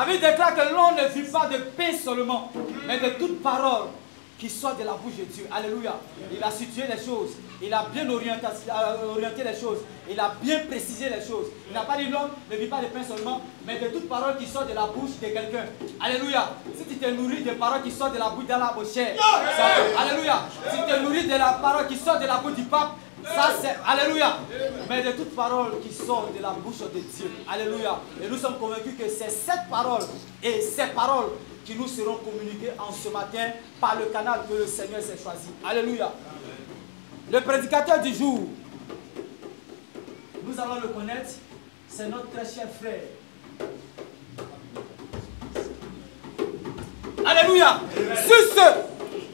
La Bible déclare que l'on ne vit pas de pain seulement, mais de toute parole qui sort de la bouche de Dieu. Alléluia. Il a situé les choses. Il a bien orienté les choses. Il a bien précisé les choses. Il n'a pas dit l'homme ne vit pas de pain seulement, mais de toute parole qui sort de la bouche de quelqu'un. Alléluia. Si tu te nourris des paroles qui sortent de la bouche d'Allah, alléluia. Si tu te nourris de la parole qui sort de la bouche du pape, ça c'est alléluia. Mais de toute parole qui sort de la bouche de Dieu. Alléluia. Et nous sommes convaincus que c'est cette parole et ces paroles qui nous seront communiquées en ce matin par le canal que le Seigneur s'est choisi. Alléluia. Le prédicateur du jour, nous allons le connaître, c'est notre très cher frère. Alléluia. Sur ce,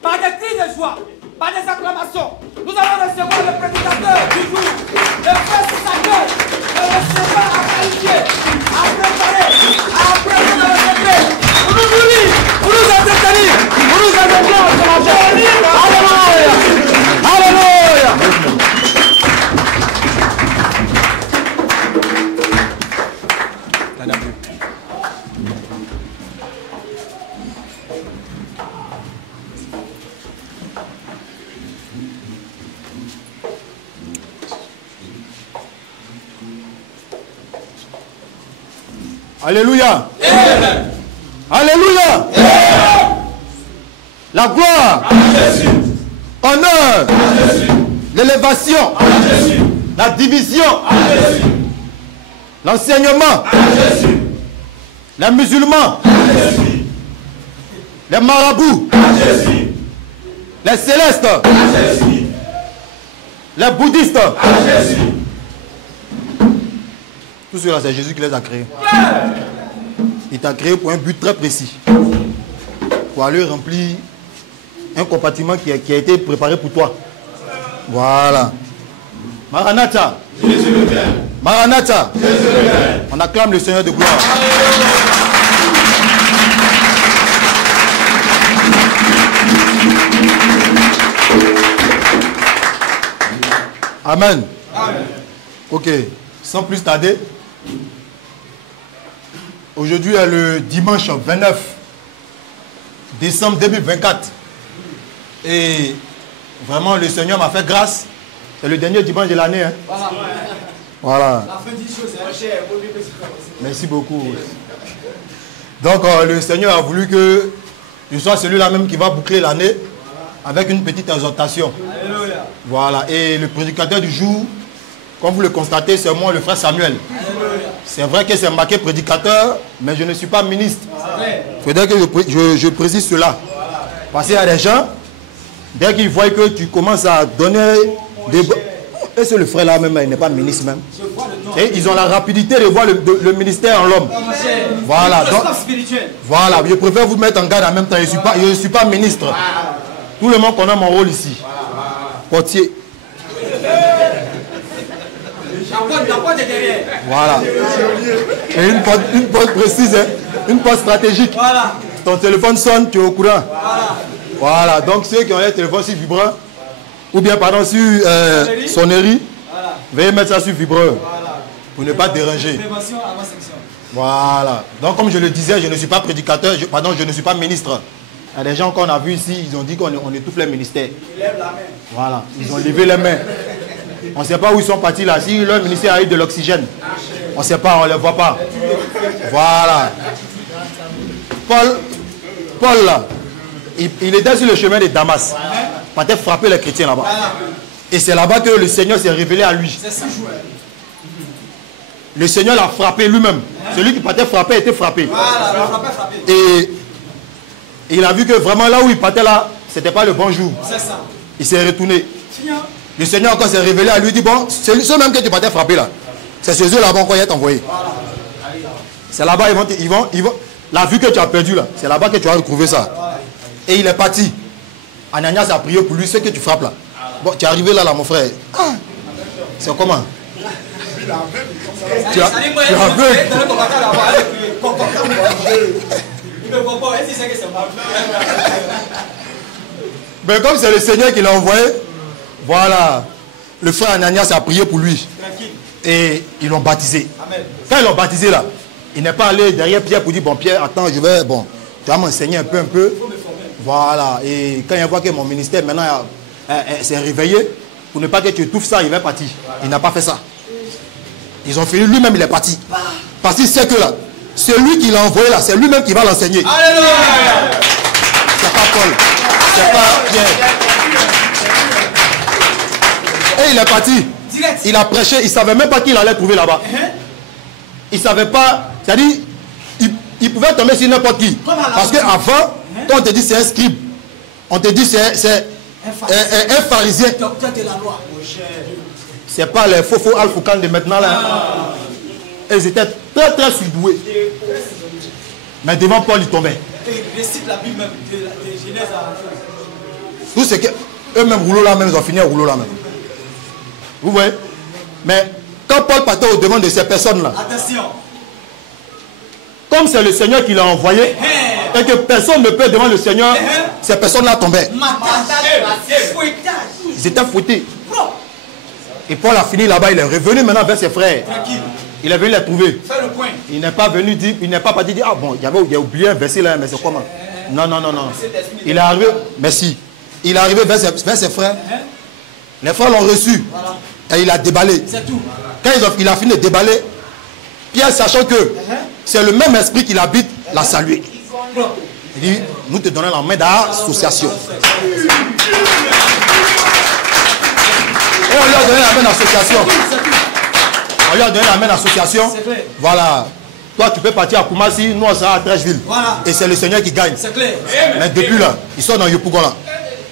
par des cris de joie, par des acclamations, nous allons recevoir le prédicateur du jour, le frère Samuel, le receveur à qualifier, à préparer, à apprendre à recevoir, pour nous nourrir, pour nous entretenir, pour nous entretenir en ce matin. Alléluia. Alléluia. Alléluia. Alléluia. La gloire, honneur, l'élévation, la division, l'enseignement, les musulmans, les marabouts, les célestes, les bouddhistes. Tout cela, c'est Jésus qui les a créés. Il t'a créé pour un but très précis. Pour aller remplir un compartiment qui a été préparé pour toi. Voilà. Maranatha. Jésus le vient. Maranatha. Jésus le vient. On acclame le Seigneur de gloire. Amen. Amen. Ok. Sans plus tarder, aujourd'hui est le dimanche 29 décembre 2024. Et vraiment, le Seigneur m'a fait grâce. C'est le dernier dimanche de l'année. Hein? Voilà. La fin des choses, c'est merci beaucoup. Donc, le Seigneur a voulu que je sois celui-là même qui va boucler l'année avec une petite exhortation. Alléluia. Voilà. Et le prédicateur du jour, comme vous le constatez, c'est moi, le frère Samuel. C'est vrai que c'est marqué prédicateur, mais je ne suis pas ministre. Il faudrait que je précise cela. Parce qu'il y a des gens, dès qu'ils voient que tu commences à donner des... Et c'est le frère là même, il n'est pas ministre même. Et ils ont la rapidité de voir le ministère en l'homme. Voilà. Donc, voilà, je préfère vous mettre en garde en même temps. Je ne suis pas ministre. Tout le monde connaît mon rôle ici. Portier. Voilà. Et une porte précise, hein? Une porte stratégique. Voilà. Ton téléphone sonne, tu es au courant. Voilà. Donc ceux qui ont les téléphones sur vibreur, ou bien pardon sur sonnerie, veuillez mettre ça sur vibreur. Pour ne pas déranger. Voilà. Donc comme je le disais, je ne suis pas prédicateur, je ne suis pas ministre. Il y a des gens qu'on a vus ici, ils ont dit qu'on étouffe les ministères. Ils lèvent la main. Voilà. Ils ont levé les mains. On ne sait pas où ils sont partis là. Si leur ministère a eu de l'oxygène, on ne sait pas, on ne les voit pas. Voilà. Paul là, il était sur le chemin de Damas. Il partait frapper les chrétiens là-bas. Et c'est là-bas que le Seigneur s'est révélé à lui. Le Seigneur l'a frappé lui-même. Celui qui partait frapper était frappé. Et il a vu que vraiment là où il partait là, ce n'était pas le bon jour. Il s'est retourné. Le Seigneur encore s'est révélé à lui, dit bon, c'est ceux même que tu partais frapper là. C'est ceux là-bas qu'on va t'envoyer. C'est là-bas, ils vont. La vue que tu as perdue là, c'est là-bas que tu vas retrouver ça. Et il est parti. Ananias a prié pour lui, ce que tu frappes là. Bon, tu es arrivé là, mon frère. Ah, c'est comment? Tu as mais comme c'est le Seigneur qui l'a envoyé, voilà, le frère Ananias a prié pour lui. Et ils l'ont baptisé. Quand ils l'ont baptisé là, Il n'est pas allé derrière Pierre pour dire, bon Pierre, attends, tu vas m'enseigner un peu. Voilà. Et quand il voit que mon ministère maintenant s'est réveillé, pour ne pas que tu étouffes ça, il va partir. Il n'a pas fait ça. Ils ont fini, lui-même il est parti. Parce qu'il sait que là, c'est lui qui l'a envoyé là, c'est lui-même qui va l'enseigner. Alléluia. C'est pas Paul, c'est pas Pierre. Et il est parti. Il a prêché, il ne savait même pas qui il allait trouver là-bas. Il ne savait pas, c'est-à-dire, il pouvait tomber sur n'importe qui. Parce qu'avant, quand on te dit c'est un scribe, on te dit c'est un pharisien. C'est pas les faux Al-Foukan de maintenant là. Ils étaient très très surdoués. Mais devant Paul, ils tombaient. Il récite la Bible même de Genèse à tout ce que eux-mêmes rouleau là même, ils ont fini un rouleau là même. Vous voyez? Mais quand Paul partait au devant de ces personnes-là, attention. Comme c'est le Seigneur qui l'a envoyé, et que personne ne peut devant le Seigneur, ces personnes-là tombaient. Ils étaient fouettés. Et Paul a fini là-bas, il est revenu maintenant vers ses frères. Il est venu les trouver. Il n'est pas venu dire, il n'est pas parti dire, ah bon, il a oublié un verset là, mais c'est comment? Non. Il est arrivé, merci. Il est arrivé vers ses frères. Les frères l'ont reçu. Et il a déballé. C'est tout. Quand il a fini de déballer, Pierre, sachant que c'est le même esprit qui l'habite, l'a salué. Il dit, nous te donnons la main d'association. Et on lui a donné la main d'association. On lui a donné la main d'association. Voilà. Toi, tu peux partir à Koumassi, nous, on sera à Trècheville. Voilà. Et c'est le Seigneur qui gagne. C'est clair. Mais depuis là, ils sont dans Yopougon là.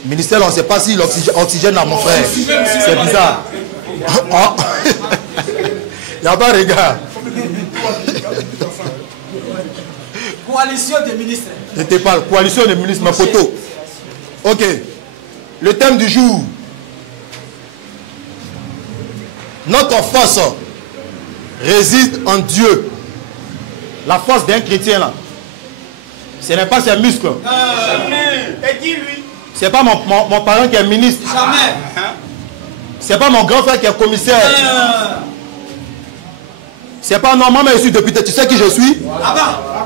Ministère, on ne sait pas si l'oxygène à mon frère. C'est bizarre. Il n'y a pas de regard. Coalition des ministres. Je te parle. Coalition des ministres, ma photo. Ok. Le thème du jour. Notre force réside en Dieu. La force d'un chrétien là. Ce n'est pas ses muscles. Et qui lui? Ce n'est pas mon parent qui est ministre. Jamais. Ce n'est pas mon grand frère qui est commissaire. Ce n'est pas normalement je suis député. Tu sais qui je suis?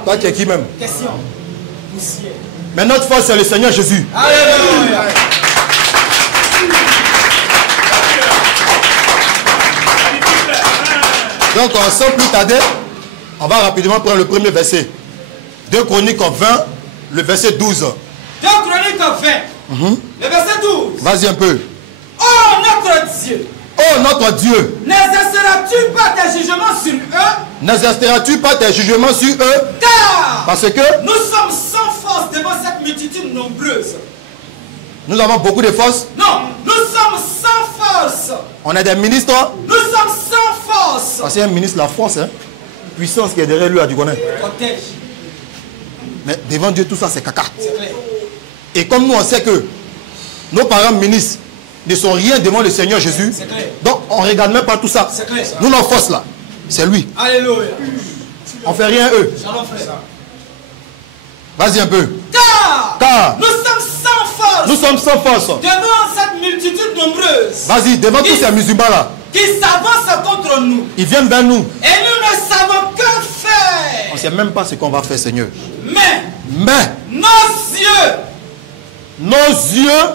Toi tu es qui même? Question. Mais notre force c'est le Seigneur Jésus. Alléluia. Donc sans plus tarder, on va rapidement prendre le premier verset. 2 Chroniques 20, le verset 12. 2 Chroniques 20, le verset 12. Vas-y un peu. Oh notre Dieu. Oh notre Dieu. N'exerceras-tu pas tes jugements sur eux? N'exerceras-tu pas tes jugements sur eux? Car parce que nous sommes sans force devant cette multitude nombreuse. Nous avons beaucoup de force. Non, nous sommes sans force. On est des ministres. Nous sommes sans force. Parce qu'il y a un ministre, la force, hein? Puissance qui est derrière lui, tu connais. Protège. Mais devant Dieu, tout ça, c'est caca. C'est clair. Et comme nous, on sait que nos parents ministres ne sont rien devant le Seigneur Jésus, donc on ne regarde même pas tout ça. Clair, ça. Nous, notre force là, c'est lui. Alléluia. On ne fait rien eux. Vas-y un peu. Car nous sommes sans force. Nous sommes sans force. Devant cette multitude nombreuse. Vas-y, devant tous ces musulmans là. Qui s'avancent contre nous. Ils viennent vers nous. Et nous ne savons que faire. On ne sait même pas ce qu'on va faire, Seigneur. Mais nos yeux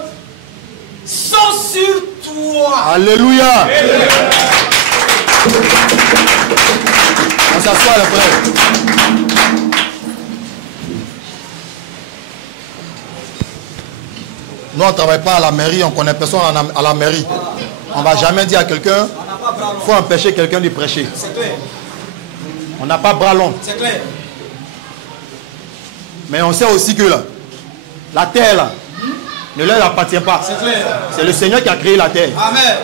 sont sur toi. Alléluia. On s'assoit les frères. Nous, on ne travaille pas à la mairie, on ne connaît personne à la mairie. On ne va jamais dire à quelqu'un, il faut empêcher quelqu'un de prêcher. On n'a pas bras long. C'est clair. Mais on sait aussi que là, la terre là, ne leur appartient pas. C'est le Seigneur qui a créé la terre. Amen.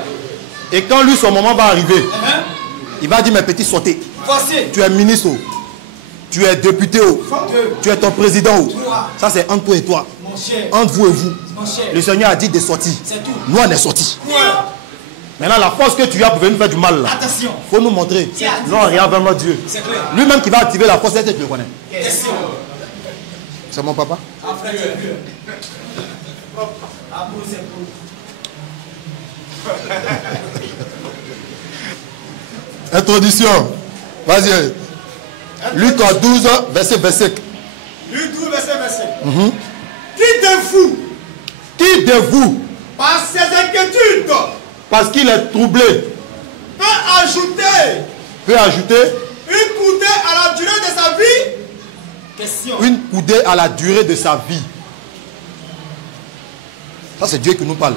Et quand lui, son moment va arriver, il va dire, mes petits, sortez. Tu es ministre, tu es député, tu es ton président. Ça, c'est entre toi et toi. Entre vous et vous. Le Seigneur a dit de sortir. Nous, on est sortis. Maintenant, la force que tu as pour venir faire du mal, il faut nous montrer. Nous, on regarde vraiment Dieu. Lui-même qui va activer la force, tu le connais. C'est mon papa? Introduction. Vas-y. Luc 12, verset 25. Luc 12, verset 25. Qui de vous, par ses inquiétudes, parce qu'il est troublé, peut ajouter une coudée à la durée de sa vie? Question. Une coudée à la durée de sa vie. Ça, c'est Dieu qui nous parle.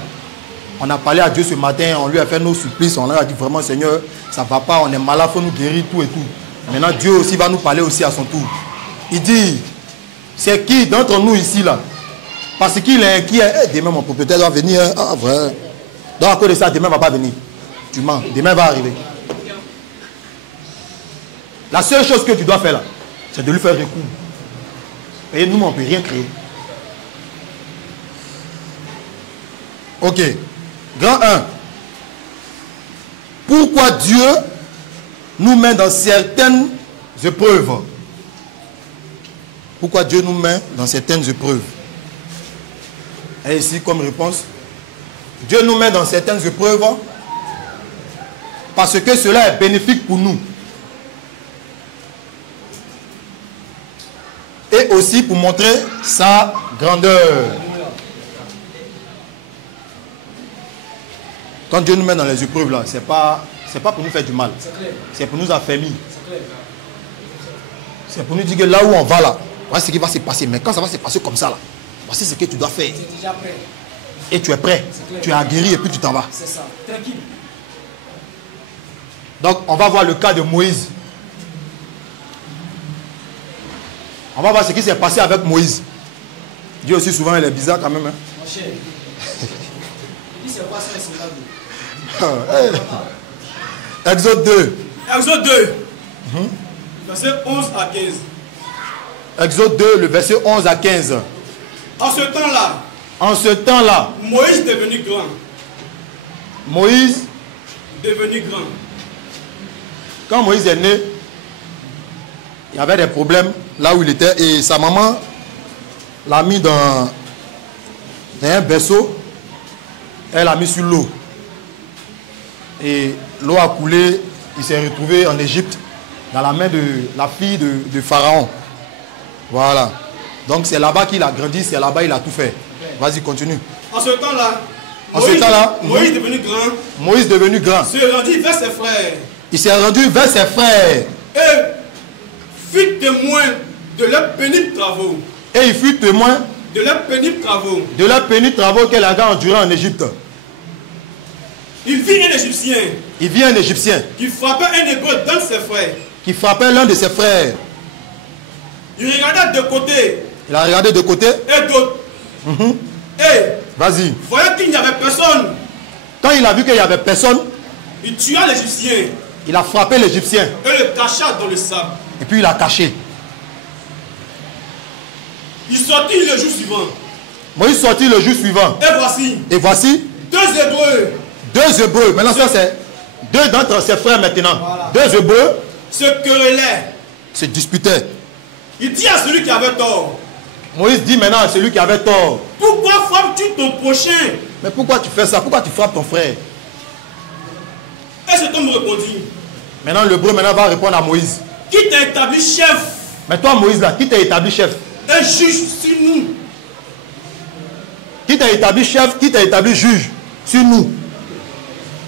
On a parlé à Dieu ce matin, on lui a fait nos supplices, on lui a dit vraiment, Seigneur, ça ne va pas, on est malade, il faut nous guérir, tout et tout. Maintenant, Dieu aussi va nous parler aussi à son tour. Il dit, c'est qui d'entre nous ici, là? Parce qu'il est inquiet. Demain, mon propriétaire doit venir. Ah, vrai. Donc, à cause de ça, demain ne va pas venir. Tu mens. Demain va arriver. La seule chose que tu dois faire là, c'est de lui faire recours. Et nous, on ne peut rien créer. Ok. Grand 1. Pourquoi Dieu nous met dans certaines épreuves? Pourquoi Dieu nous met dans certaines épreuves? Et ici, comme réponse, Dieu nous met dans certaines épreuves parce que cela est bénéfique pour nous. Et aussi pour montrer sa grandeur. Quand Dieu nous met dans les épreuves là, c'est pas pour nous faire du mal. C'est pour nous affermir. C'est pour nous dire que là où on va là, voici ce qui va se passer. Mais quand ça va se passer comme ça là, voici ce que tu dois faire. Tu es déjà prêt. Et tu es prêt. Tu es aguerri et puis tu t'en vas. C'est ça. Tranquille. Donc on va voir le cas de Moïse. On va voir ce qui s'est passé avec Moïse. Dieu aussi souvent il est bizarre quand même. Hein? Mon cher. Il dit c'est quoi ça, c'est là. Exode 2. Exode 2. Verset 11 à 15. Exode 2, le verset 11 à 15. En ce temps-là, Moïse est devenu grand. Moïse, devenu grand. Quand Moïse est né, il y avait des problèmes là où il était et sa maman l'a mis dans un berceau. Elle l'a mis sur l'eau. Et l'eau a coulé. Il s'est retrouvé en Égypte dans la main de la fille de Pharaon. Voilà. Donc c'est là-bas qu'il a grandi, c'est là-bas qu'il a tout fait. Vas-y, continue. En ce temps-là, Moïse devenu grand. Moïse devenu grand. Se rendit vers ses frères. Il s'est rendu vers ses frères. Et fut témoin de leurs pénibles travaux. Et il fut témoin de leurs pénibles travaux. De leurs pénibles travaux qu'elle avait enduré en Égypte. Il vit un Égyptien. Il vit un Égyptien. Qui frappait un hébreu d'un de ses frères. Qui frappait l'un de ses frères. Il regardait de côté. Il a regardé de côté. Et d'autre. Et vas-y. Voyant qu'il n'y avait personne. Quand il a vu qu'il n'y avait personne, il tua l'Égyptien. Il a frappé l'Égyptien. Et le cacha dans le sable. Et puis il a caché. Il sortit le jour suivant. Moïse sortit le jour suivant. Et voici. Deux Hébreux. Deux Hébreux. Maintenant ça c'est deux d'entre ses frères maintenant. Voilà. Deux Hébreux. Se querellaient. Se disputaient. Il dit à celui qui avait tort. Moïse dit maintenant à celui qui avait tort. Pourquoi frappes-tu ton prochain? Mais pourquoi tu fais ça? Pourquoi tu frappes ton frère? Et cet homme répondit. Maintenant l'Hébreu va répondre à Moïse. Qui t'a établi chef? Mais toi Moïse là, qui t'a établi chef? Un juge sur nous. Qui t'a établi chef? Qui t'a établi juge sur nous?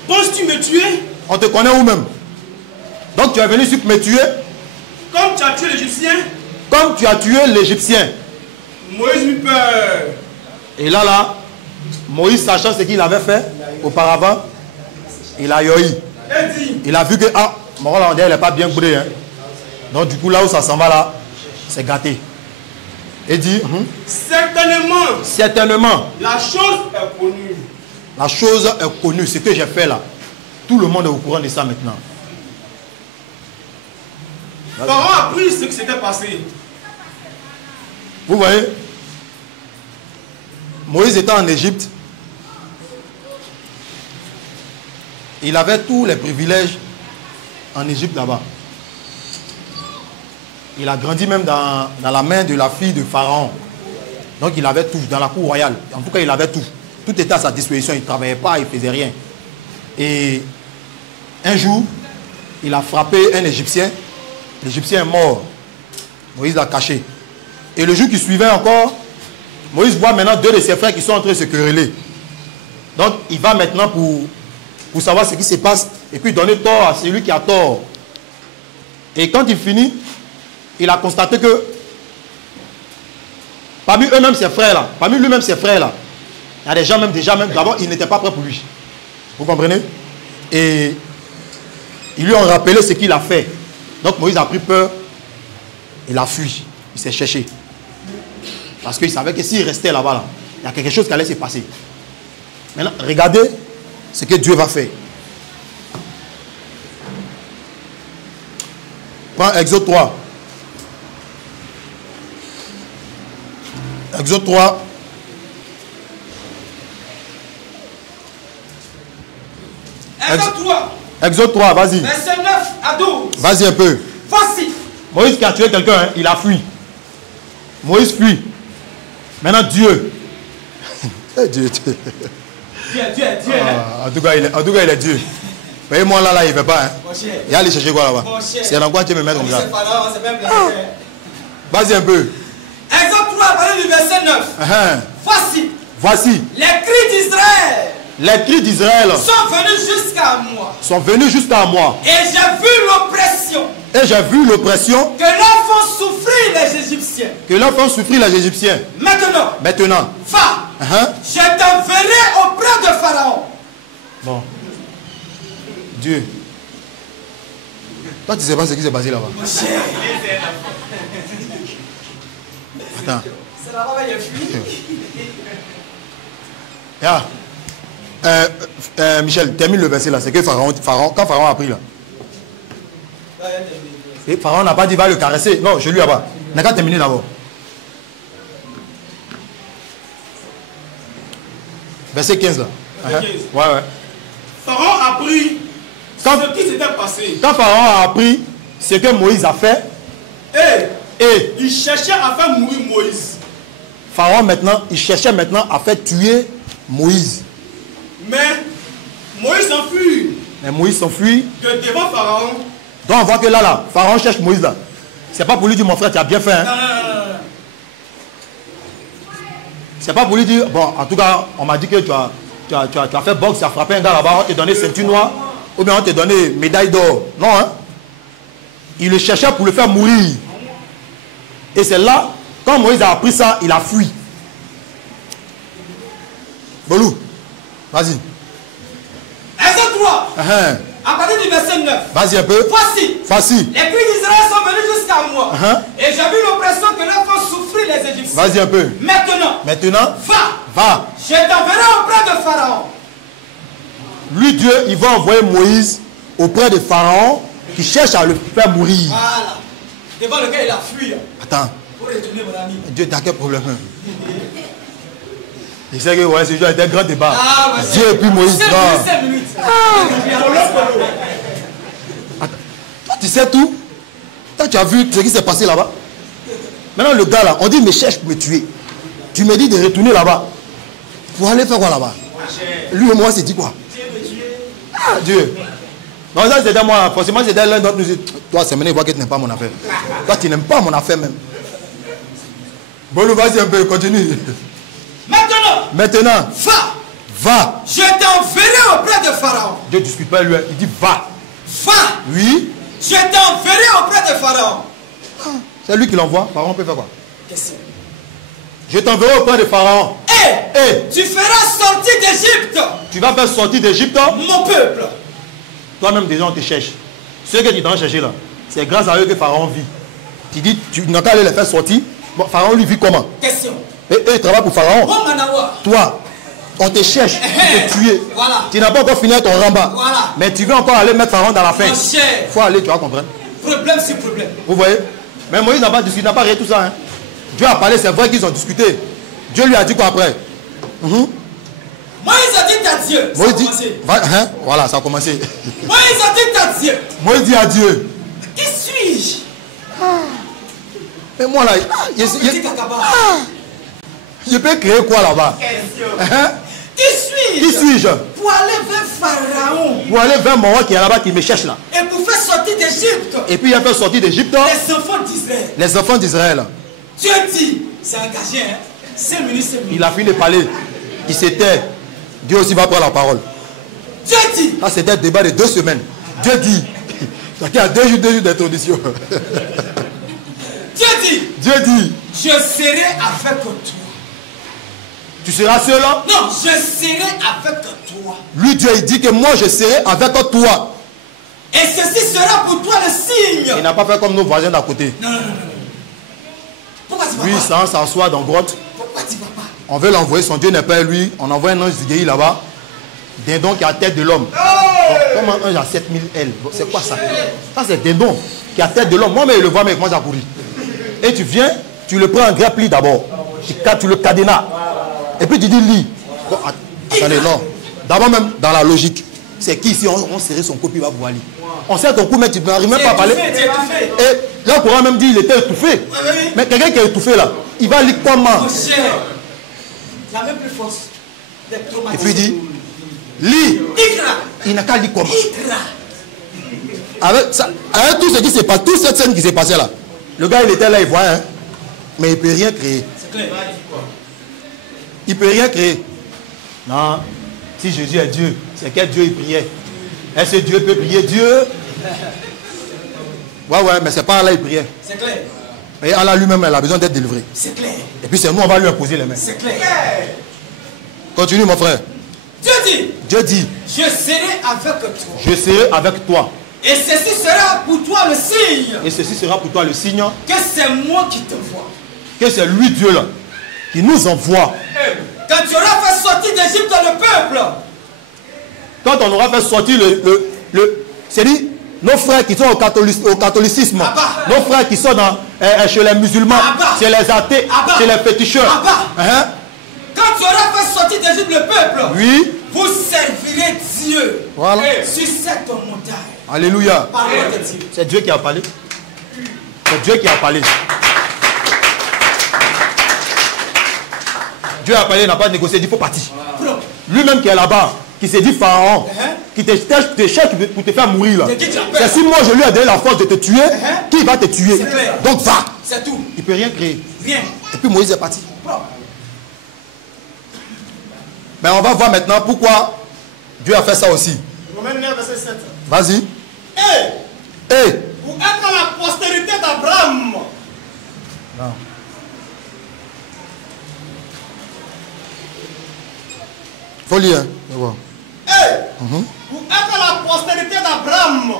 Penses-tu me tuer? On te connaît où même? Donc tu es venu sur me tuer? Comme tu as tué l'Égyptien? Comme tu as tué l'Égyptien. Moïse eut peur. Et là, Moïse, sachant ce qu'il avait fait auparavant, il a yoï. Il a vu que, ah, mon rôle, il n'est pas bien boudé. Hein. Donc du coup, là où ça s'en va, là, c'est gâté. Et dit, certainement, la chose est connue. La chose est connue, ce que j'ai fait là. Tout le monde est au courant de ça maintenant. Pharaon a appris ce qui s'était passé. Vous voyez, Moïse était en Égypte. Il avait tous les privilèges en Égypte là-bas. Il a grandi même dans la main de la fille de Pharaon. Donc il avait tout, dans la cour royale. En tout cas, il avait tout. Tout était à sa disposition. Il ne travaillait pas, il ne faisait rien. Et un jour, il a frappé un Égyptien l'Égyptien est mort. Moïse l'a caché. Et le jour qui suivait encore, Moïse voit maintenant 2 de ses frères qui sont en train de se quereller. Donc il va maintenant pour savoir ce qui se passe et puis donner tort à celui qui a tort. Et quand il finit, il a constaté que parmi eux-mêmes ses frères là, parmi lui-même ses frères là, il y a des gens même d'abord ils n'étaient pas prêts pour lui. Vous comprenez? Et ils lui ont rappelé ce qu'il a fait. Donc Moïse a pris peur, il a fui, il s'est cherché. Parce qu'il savait que s'il restait là-bas, là, il y a quelque chose qui allait se passer. Maintenant, regardez ce que Dieu va faire. Prends Exode 3. Exode 3. Exode 3. Exode 3, vas-y. Verset 9 à 12. Vas-y un peu. Voici. Moïse qui a tué quelqu'un, hein, il a fui. Moïse fuit. Maintenant Dieu. Dieu. En tout cas, il est Dieu. Vous voyez, moi là, il ne fait pas. Hein. Il va aller chercher quoi là-bas? C'est dans quoi tu veux me mettre comme ça? Vas-y un peu. Exode 3, parlez du verset 9. Voici. Les cris d'Israël. Les cris d'Israël sont venus jusqu'à moi. Et j'ai vu l'oppression. Que l'on souffrit les Égyptiens. Maintenant. Va. Je t'enverrai auprès de Pharaon. Bon. Dieu. Toi, tu ne sais pas ce qui s'est passé là-bas. Attends. C'est là-bas qu'il a fui. Michel, termine le verset là. C'est que quand Pharaon a pris là. Et Pharaon n'a pas dit va le caresser. Non, je lui ai pas. On n'a qu'à terminer d'abord. Verset 15 là. Ouais. Pharaon a appris ce qui s'était passé. Quand Pharaon a appris ce que Moïse a fait, et il cherchait à faire mourir Moïse. Pharaon maintenant, il cherchait maintenant à faire tuer Moïse. Mais Moïse s'enfuit. Mais Moïse s'enfuit. De devant Pharaon. Donc on voit que là, Pharaon cherche Moïse là. C'est pas pour lui dire mon frère, tu as bien fait. Hein? Non. C'est pas pour lui dire, bon, en tout cas, on m'a dit que tu as fait boxe, tu as frappé un gars là-bas, on t'a donné ceinture noire, ou bien on t'a donné médaille d'or. Non, hein? Il le cherchait pour le faire mourir. Et c'est là, quand Moïse a appris ça, il a fui. Bolou, vas-y. Exode 3. À partir du verset 9. Vas-y un peu. Voici. Les cris d'Israël sont venus jusqu'à moi. Et j'ai vu l'oppression que leur font souffrir les Égyptiens. Vas-y un peu. Maintenant. Va. Je t'enverrai auprès de Pharaon. Lui, Dieu, il va envoyer Moïse auprès de Pharaon qui cherche à le faire mourir. Voilà. Devant lequel il a fui. Attends. Pour retourner, mon ami. Dieu, t'as quel problème? Il sait que ce jour était un grand débat. Dieu et puis Moïse. 5 minutes. Attends. Toi, tu sais tout. Toi, tu as vu ce qui s'est passé là-bas. Maintenant, le gars là, on dit, il me cherche pour me tuer. Tu me dis de retourner là-bas. Pour aller faire quoi là-bas? Lui et moi, c'est dit quoi? Dieu. Non, ça c'était moi. Forcément, c'était l'un d'entre nous. Toi, c'est maintenant, il voit que tu n'aimes pas mon affaire. Toi, tu n'aimes pas mon affaire même. Bon, vas-y un peu, continue. Maintenant. Va. Je t'enverrai auprès de Pharaon. Dieu ne discute pas lui. Il dit va. Oui. Je t'enverrai auprès de Pharaon. C'est lui qui l'envoie. Pharaon peut faire quoi? Question. Je t'enverrai auprès de Pharaon. Tu feras sortir d'Égypte. Tu vas faire sortir d'Égypte mon peuple. Toi-même, déjà, on te cherche. Ceux que tu t'en chercher là, c'est grâce à eux que Pharaon vit. Tu dis, tu n'as qu'à aller les faire sortir. Bon, Pharaon lui vit comment? Question. Et il travaille pour Pharaon. Toi, on te cherche pour te tuer. Voilà. Tu n'as pas encore fini ton ramba. Voilà. Mais tu veux encore aller mettre Pharaon dans la fin. Il faut aller, tu vas comprendre. Problème sur problème. Vous voyez? Mais Moïse n'a pas discuté, n'a pas rien tout ça. Hein. Dieu a parlé, c'est vrai qu'ils ont discuté. Dieu lui a dit quoi après? Moïse a dit à Dieu. Moïse dit, voilà, ça a commencé. Moïse a dit à Dieu. Moïse dit à Dieu. Qui suis-je? Mais moi là, je peux créer quoi là-bas? Qui suis-je? Pour aller vers Pharaon. Pour aller vers mon roi qui est là-bas, qui me cherche là. Et pour faire sortir d'Égypte. Et puis il a fait sortir d'Égypte les enfants d'Israël. les enfants d'Israël. Dieu dit, c'est engagé, hein? 5 minutes, 5 minutes. Il a fini de parler. Il s'était. Dieu aussi va prendre la parole. Dieu dit. Ça, c'était un débat de 2 semaines. Dieu dit. Il y a 2 jours d'introduction. Dieu dit. Dieu dit. Je serai avec toi. Tu seras seul là? Non, je serai avec toi. Lui, Dieu, il dit que moi, je serai avec toi. Et ceci sera pour toi le signe. Il n'a pas fait comme nos voisins d'à côté. Non. Pourquoi tu vas Lui, pas? sans s'asseoir dans la grotte. Pourquoi tu vas pas? On veut l'envoyer, son Dieu n'est pas lui. On envoie un ange Zigéi là-bas. Dindon qui a la tête de l'homme. Comme un ange à 7000 ailes. C'est quoi ça? Ça, c'est Dindon qui a la tête de l'homme. Moi, mais il le voit, mais il commence à courir. Et tu viens, tu le prends en grappli d'abord. Tu le cadenas. Et puis tu dis lis. Bon, attendez, non. D'abord même dans la logique. C'est qui ici, on serrait son cou, puis il va pouvoir lire. On serre ton cou, mais tu ne n'arrives même pas à parler. Et là, le Coran même dit il était étouffé. Oui. Mais quelqu'un qui est étouffé là, il va lire comment? Mon cher, la même plus force d'être traumatisé. Et puis il dit lis. Ikra. Il n'a qu'à lire comment? Ikra. Avec tout ce qui s'est passé, toute cette scène qui s'est passée là, le gars il était là, il voit, hein, mais il ne peut rien créer. C'est clair. Il ne peut rien créer. Non. Si Jésus est Dieu, c'est quel Dieu il priait? Est-ce que Dieu peut prier Dieu? Ouais, mais c'est pas là il priait. C'est clair. Et Allah lui-même, il a besoin d'être délivré. C'est clair. Et puis c'est nous, on va lui imposer les mains. C'est clair. Continue mon frère. Dieu dit, je serai avec toi. Je serai avec toi. Et ceci sera pour toi le signe. Et ceci sera pour toi le signe. Que c'est moi qui t'envoie. Que c'est lui Dieu là, qui nous envoie. Quand tu auras fait sortir d'Égypte le peuple. Quand on aura fait sortir c'est-à-dire nos frères qui sont au catholicisme, nos frères qui sont chez les musulmans, chez les athées, chez les féticheurs. Quand tu auras fait sortir d'Égypte le peuple, oui, vous servirez Dieu. Voilà. Sur cette montagne. Alléluia. Dieu. C'est Dieu qui a parlé. C'est Dieu qui a parlé. Dieu a parlé, il n'a pas négocié, il dit il faut partir. Lui-même qui est là-bas, qui s'est dit Pharaon, qui te cherche pour te faire mourir là. C'est si moi je lui ai donné la force de te tuer, qui va te tuer? Donc va. C'est tout. Il ne peut rien créer. Rien. Et puis Moïse est parti. Mais on va voir maintenant pourquoi Dieu a fait ça aussi. Romains 9, verset 7. Vas-y. Pour être la postérité d'Abraham. Non. Faut lire. Pour être la postérité d'Abraham,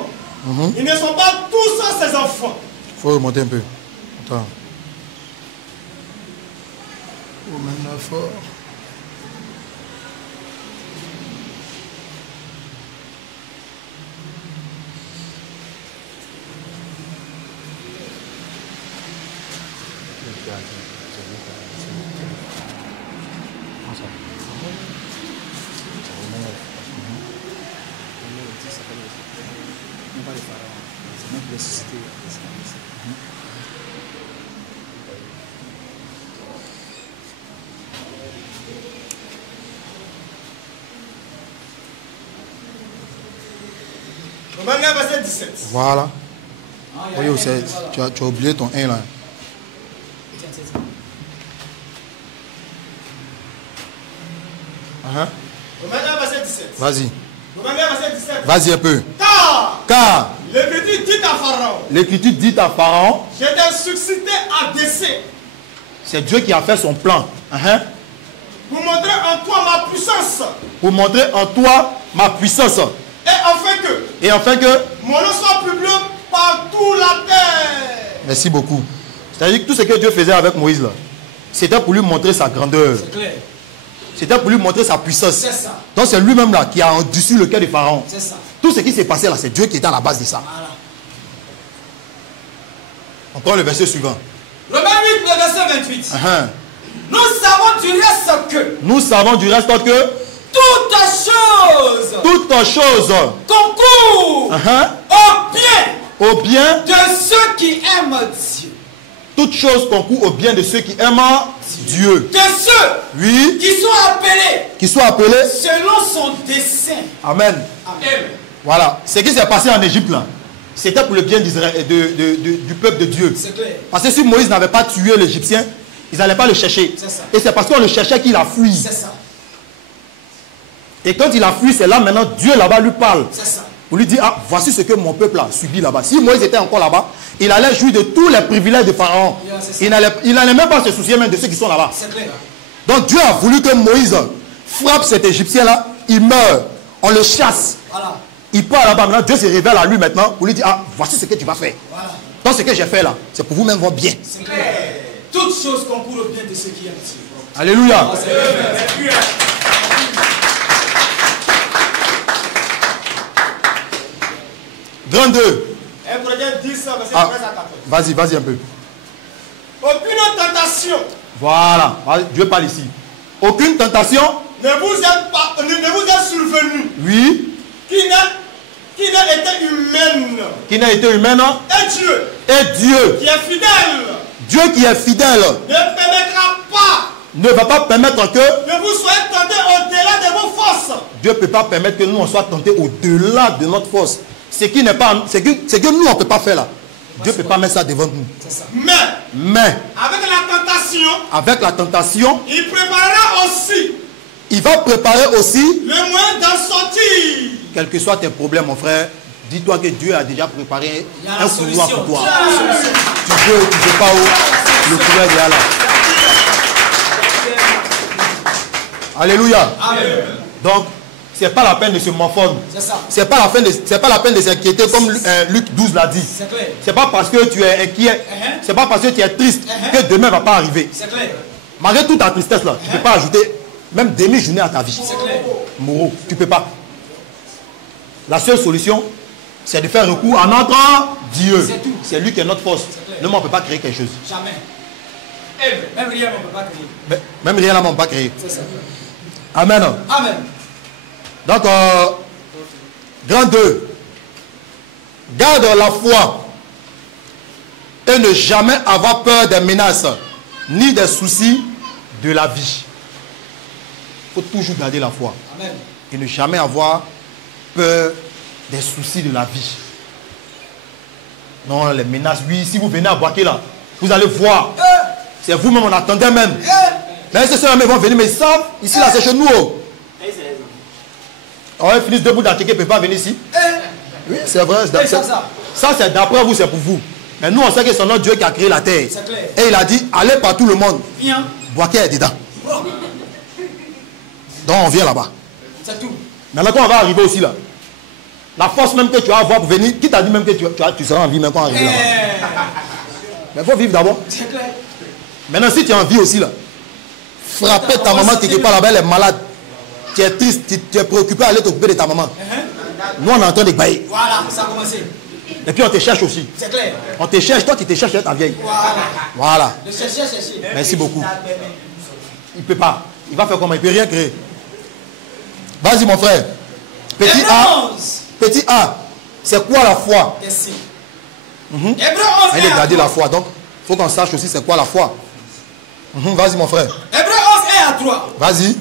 ils ne sont pas tous ses enfants. Il faut remonter un peu. Attends. Romains 9. Romains 9, verset 17. Voilà. Oui, tu as oublié ton 1 là. Romains 9, verset 17. Vas-y. Romains 9, verset 17. Vas-y un peu. Car l'Écriture dit à Pharaon. L'Écriture dit à Pharaon. Je t'ai suscité à dessein. C'est Dieu qui a fait son plan. Pour montrer en toi ma puissance. Pour montrer en toi ma puissance. Et afin que mon nom soit publié partout la terre. Merci beaucoup. C'est-à-dire que tout ce que Dieu faisait avec Moïse là, c'était pour lui montrer sa grandeur. C'est clair. C'était pour lui montrer sa puissance. C'est ça. Donc c'est lui-même là qui a endurci le cœur de Pharaon. C'est ça. Tout ce qui s'est passé là, c'est Dieu qui était à la base de ça. Voilà. On prend le verset suivant. Romains 8, le verset 28. Nous savons du reste que. Nous savons du reste que. Toute chose concourt au bien de ceux qui aiment Dieu. Toute chose concourt au bien de ceux qui aiment Dieu. De ceux oui, qui soient appelés selon son dessein. Amen. Amen. Voilà. Ce qui s'est passé en Égypte là, c'était pour le bien du peuple de Dieu. C'est clair. Parce que si Moïse n'avait pas tué l'Égyptien, ils n'allaient pas le chercher. Et c'est parce qu'on le cherchait qu'il a fui. C'est ça. Et quand il a fui, c'est là maintenant Dieu là-bas lui parle. C'est ça. Pour lui dire, ah, voici ce que mon peuple a subi là-bas. Si Moïse était encore là-bas, il allait jouir de tous les privilèges de Pharaon. Il n'allait même pas se soucier même de ceux qui sont là-bas. C'est clair. Donc Dieu a voulu que Moïse frappe cet Égyptien-là, il meurt, on le chasse. Voilà. Il part là-bas, maintenant Dieu se révèle à lui maintenant pour lui dire, ah, voici ce que tu vas faire. Voilà. Donc ce que j'ai fait là, c'est pour vous-même voir bien. C'est clair. Toutes choses concourent au bien de ceux qui aiment Dieu. Alléluia. Ah, c'est clair. Grand 2. Ah, vas-y un peu. Aucune tentation. Voilà, Dieu parle ici. Aucune tentation ne vous est survenue. Oui. Qui n'a été humaine. Qui n'a été humaine. Et Dieu. Qui est fidèle. Dieu qui est fidèle. Ne permettra pas. Ne va pas permettre que. Que vous soyez tentés au-delà de vos forces. Dieu ne peut pas permettre que nous on soit tentés au-delà de notre force. Ce qui n'est pas, c'est que nous on ne peut pas faire là. Dieu ne peut pas mettre ça devant nous. Mais avec la tentation, il préparera aussi. Il va préparer aussi le moyen d'en sortir. Quels que soient tes problèmes, mon frère, dis-toi que Dieu a déjà préparé un couloir pour toi. Tu veux pas où le couloir est là. Alléluia. Amen. Donc, c'est pas la peine de se morfondre. C'est pas la peine de s'inquiéter comme Luc 12 l'a dit. C'est pas parce que tu es inquiet, c'est pas parce que tu es triste que demain va pas arriver. Malgré toute ta tristesse là, tu peux pas ajouter même demi-journée à ta vie. Moreau, tu peux pas. La seule solution, c'est de faire recours à notre Dieu. C'est lui qui est notre force. Nous, on ne peut pas créer quelque chose. Jamais. Même rien, on ne peut pas créer. Même rien, on ne peut pas créer. Amen. Amen. Donc, grand 2. Garde la foi et ne jamais avoir peur des menaces ni des soucis de la vie. Il faut toujours garder la foi. Amen. Et ne jamais avoir peur des soucis de la vie. Non, les menaces, oui, si vous venez à Boaké là, vous allez voir. C'est vous-même, on attendait même. Mais ces soeurs vont venir, mais ils savent, ici là c'est chez nous. Oh, ils finissent debout d'attaquer, ils ne peuvent pas venir ici. Oui, c'est vrai. Ça c'est d'après vous, c'est pour vous. Mais nous, on sait que c'est notre Dieu qui a créé la terre. Et il a dit, allez par tout le monde. Boaké est dedans. Donc on vient là-bas. C'est tout. Maintenant quand on va arriver aussi là, la force même que tu vas avoir pour venir, qui t'a dit même que tu seras en vie même quand on arrive là-bas. Mais il faut vivre d'abord. Maintenant si tu es en vie aussi là, frapper ta maman quelque part là-bas, elle est malade. Tu es triste, tu es préoccupé à aller t'occuper de ta maman. Nous on est en train de bailler. Voilà, ça a commencé. Et puis on te cherche aussi. C'est clair. On te cherche, toi tu te cherches ta vieille. Voilà. Le chercher. Merci beaucoup. Il ne peut pas. Il va faire comment? Il ne peut rien créer. Vas-y mon frère. Petit A. C'est quoi la foi? Hébreux 11. Il a gardé la foi. Donc, il faut qu'on sache aussi c'est quoi la foi. Vas-y mon frère. Hébreux 11 et à 3. Vas-y.